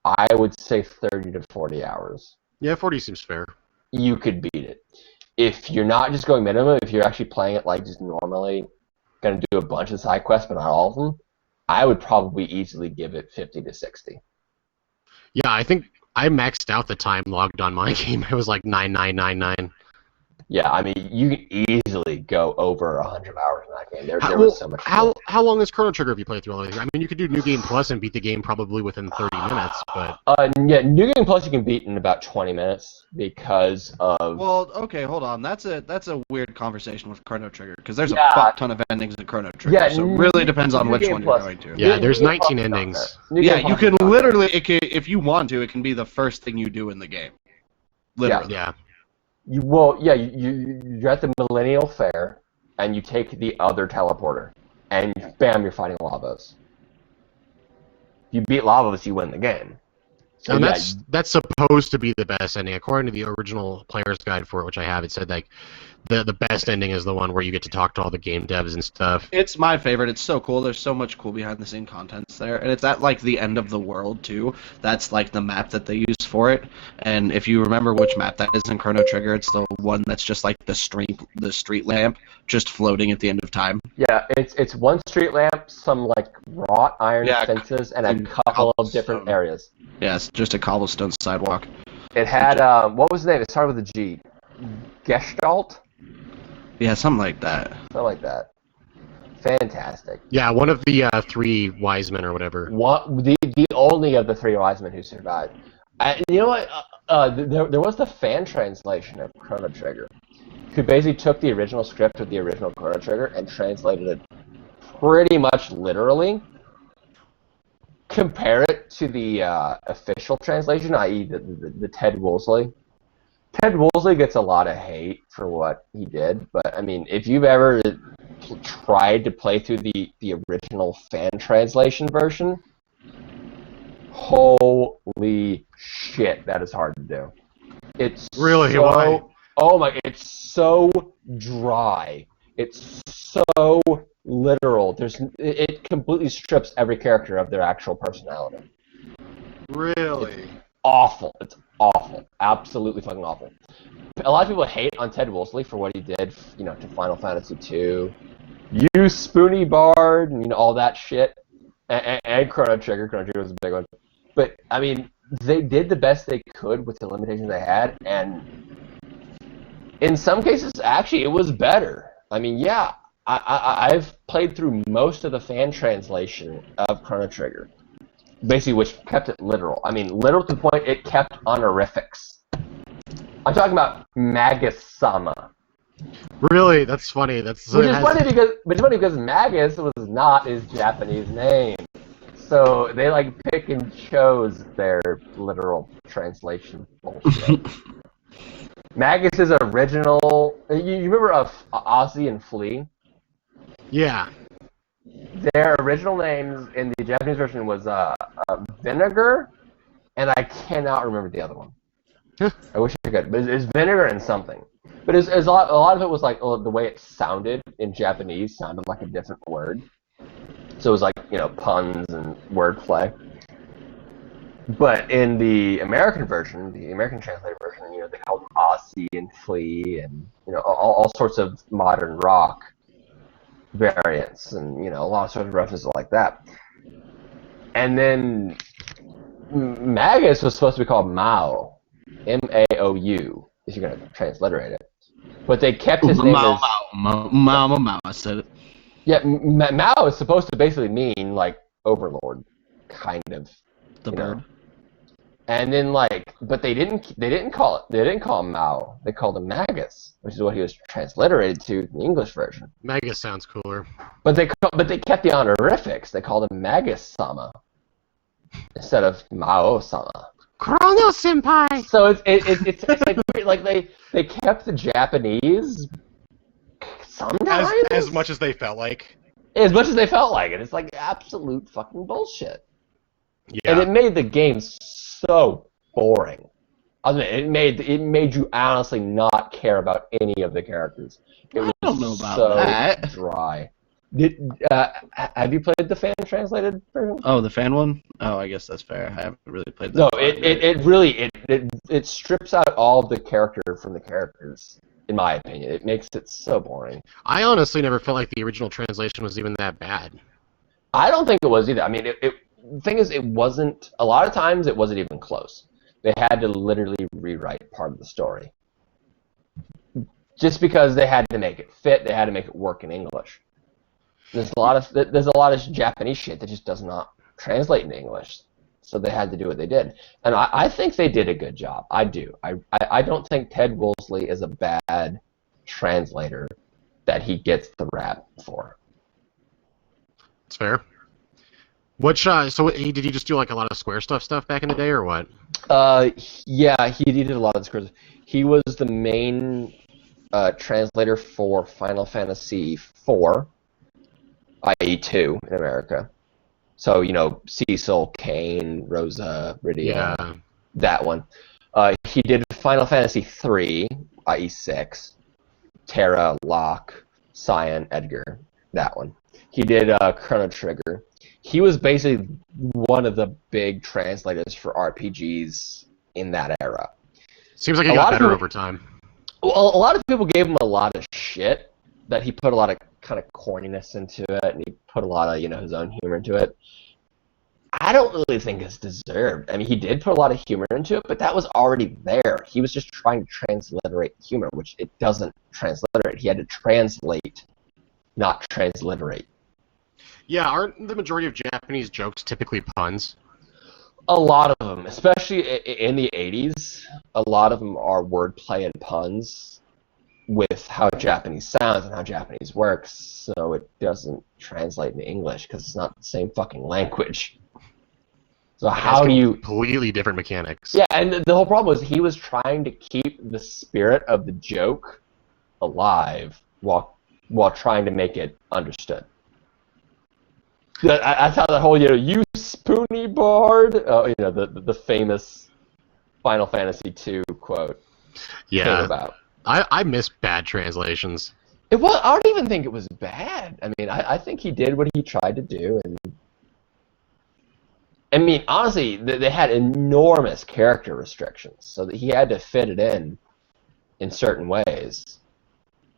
I would say 30 to 40 hours. Yeah, 40 seems fair. You could beat it. If you're not just going minimum, if you're actually playing it like just normally, going to do a bunch of side quests, but not all of them, I would probably easily give it 50 to 60. Yeah, I think I maxed out the time logged on my game. It was like 9999. Yeah, I mean, you can easily go over 100 hours in that game. There was so much. How long is Chrono Trigger if you play through all of these? I mean, you could do New Game Plus and beat the game probably within 30 minutes, but... Yeah, New Game Plus you can beat in about 20 minutes because of... Well, okay, hold on. That's a weird conversation with Chrono Trigger, because there's Yeah. a fuck ton of endings in Chrono Trigger, Yeah, so it really depends on New which Game one Plus. you're going to. Yeah, there's New Game 19 Plus is not endings. there. New Yeah, Game you Plus can is not literally, if you want to, it can be the first thing you do in the game. Literally. Yeah. You're at the Millennial Fair, and you take the other teleporter, and bam, you're fighting Lavos. If you beat Lavos, you win the game. So And yeah, that's supposed to be the best ending. According to the original player's guide for it, which I have, it said like the best ending is the one where you get to talk to all the game devs and stuff. It's my favorite. It's so cool. There's so much cool behind the scene contents there, and it's at like the end of the world too. That's like the map that they use for it. And if you remember which map that is in Chrono Trigger, it's the one that's just like the street lamp just floating at the end of time. Yeah, it's one street lamp, some like wrought iron fences, and a couple of different cobblestone. areas. Yeah, it's just a cobblestone sidewalk. It had what was the name? It started with a G. Gestalt, Yeah, something like that. something like that. Fantastic. Yeah, one of the three wise men or whatever. The only of the three wise men who survived. You know what? There was the fan translation of Chrono Trigger, who basically took the original script of the original Chrono Trigger and translated it pretty much literally. Compare it to the official translation, i.e. the Ted Woolsey. Ted Woolsey gets a lot of hate for what he did, but I mean, if you've ever tried to play through the original fan translation version, holy shit, that is hard to do. It's Really? so, Why? Oh my, it's so dry. It's so literal. It completely strips every character of their actual personality. Really? Awful. It's awful. Absolutely fucking awful. A lot of people hate on Ted Woolsey for what he did, to Final Fantasy II. You Spoony Bard, and all that shit. And Chrono Trigger. Chrono Trigger was a big one. But, I mean, they did the best they could with the limitations they had, and in some cases, actually, it was better. I mean, yeah, I've played through most of the fan translation of Chrono Trigger. Basically, which kept it literal. I mean, literal to the point it kept honorifics. I'm talking about Magus-sama. Really? That's funny. Which Which is funny because Magus was not his Japanese name. So they pick and chose their literal translation bullshit. Magus' original. You remember of Ozzy and Flea? Yeah. Their original names in the Japanese version was Vinegar, and I cannot remember the other one. I wish I could, but it's Vinegar and something. But a lot of it was the way it sounded in Japanese sounded like a different word. So it was puns and wordplay. But in the American version, the American translated version, they called him Aussie and Flea and, all sorts of modern rock variants and, a lot of sort of references like that. And then Magus was supposed to be called Mao, M-A-O-U, if you're going to transliterate it. But they kept his name as... Mao, I said it. Yeah, Mao is supposed to basically mean, like, overlord, kind of. The bird. And then, but they didn't call him Mao. They called him Magus, which is what he was transliterated to in the English version. Magus sounds cooler. But they kept the honorifics. They called him Magus-sama instead of Mao-sama. Chrono Senpai. So it's like they kept the Japanese sometimes as much as they felt like. As much as they felt like it. It's like absolute fucking bullshit. Yeah. And it made the game so boring. I mean, it made you honestly not care about any of the characters. I don't know about so that. Dry. Have you played the fan translated version? Oh, the fan one? Oh, I guess that's fair. I haven't really played that. No, it really strips out all of the character from the characters. In my opinion, it makes it so boring. I honestly never felt like the original translation was even that bad. I don't think it was either. I mean, the thing is, it wasn't. A lot of times, it wasn't even close. They had to literally rewrite part of the story, just because they had to make it fit. They had to make it work in English. There's a lot of Japanese shit that just does not translate into English, so they had to do what they did. And I think they did a good job. I do. I don't think Ted Woolsey is a bad translator that he gets the rap for. It's fair. Did he just do like a lot of Square stuff back in the day, or what? Yeah, he did a lot of Square. He was the main translator for Final Fantasy IV, i.e. 2 in America. So, Cecil, Kane, Rosa, Rydia, that one. He did Final Fantasy III, i.e. 6, Terra, Locke, Cyan, Edgar, that one. He did Chrono Trigger. He was basically one of the big translators for RPGs in that era. Seems like he got better over time. Well, a lot of people gave him a lot of shit, that he put a lot of kind of corniness into it, and he put a lot of, his own humor into it. I don't really think it's deserved. I mean, he did put a lot of humor into it, but that was already there. He was just trying to transliterate humor, which it doesn't transliterate. He had to translate, not transliterate. Yeah, aren't the majority of Japanese jokes typically puns? A lot of them, especially in the 80s, a lot of them are wordplay and puns with how Japanese sounds and how Japanese works, so it doesn't translate into English because it's not the same fucking language. So how do you... Completely different mechanics. Yeah, and the whole problem was he was trying to keep the spirit of the joke alive while trying to make it understood. I thought that whole, you spoony bard, the famous Final Fantasy II quote came about. I miss bad translations. I don't even think it was bad. I mean, I think he did what he tried to do, and I mean, honestly, they had enormous character restrictions, so that he had to fit it in certain ways.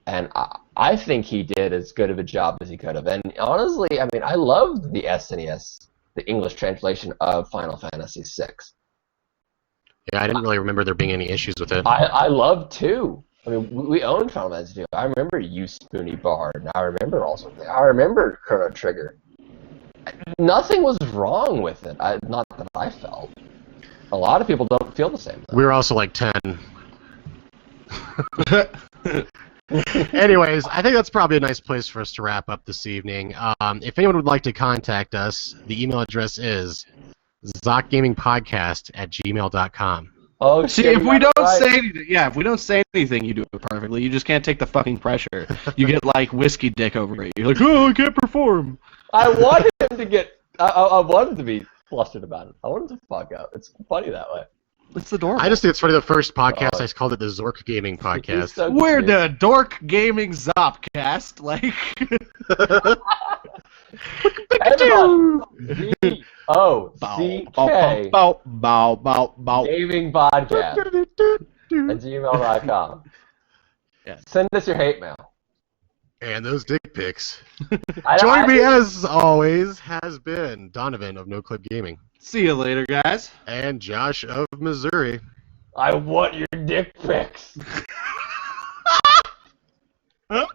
And I think he did as good of a job as he could have. And honestly, I mean, I loved the SNES, the English translation of Final Fantasy VI. Yeah, I didn't really remember there being any issues with it. I loved 2. I mean, we owned Final Fantasy II. I remember You Spoony Bard, and I remember also. I remember Chrono Trigger. Nothing was wrong with it. Not that I felt. A lot of people don't feel the same. We were also like 10. Anyways, I think that's probably a nice place for us to wrap up this evening. If anyone would like to contact us, the email address is zockgamingpodcast@gmail.com. Oh, see, if we don't say anything, if we don't say anything, you do it perfectly. You just can't take the fucking pressure. You get like whiskey dick over it. You're like, oh, I can't perform. I wanted him to get. I wanted to be flustered about it. I wanted to fuck out. It's funny that way. It's adorable. I just think it's funny. The first podcast I called it the Zork Gaming Podcast. So we're the Dork Gaming Zopcast, like. ZOCK Bow. Gaming Podcast at gmail.com. Yeah. Send us your hate mail. And those dick pics. I Joining me as always has been Donovan of No Clip Gaming. See you later, guys. And Josh of Missouri. I want your dick pics. Huh?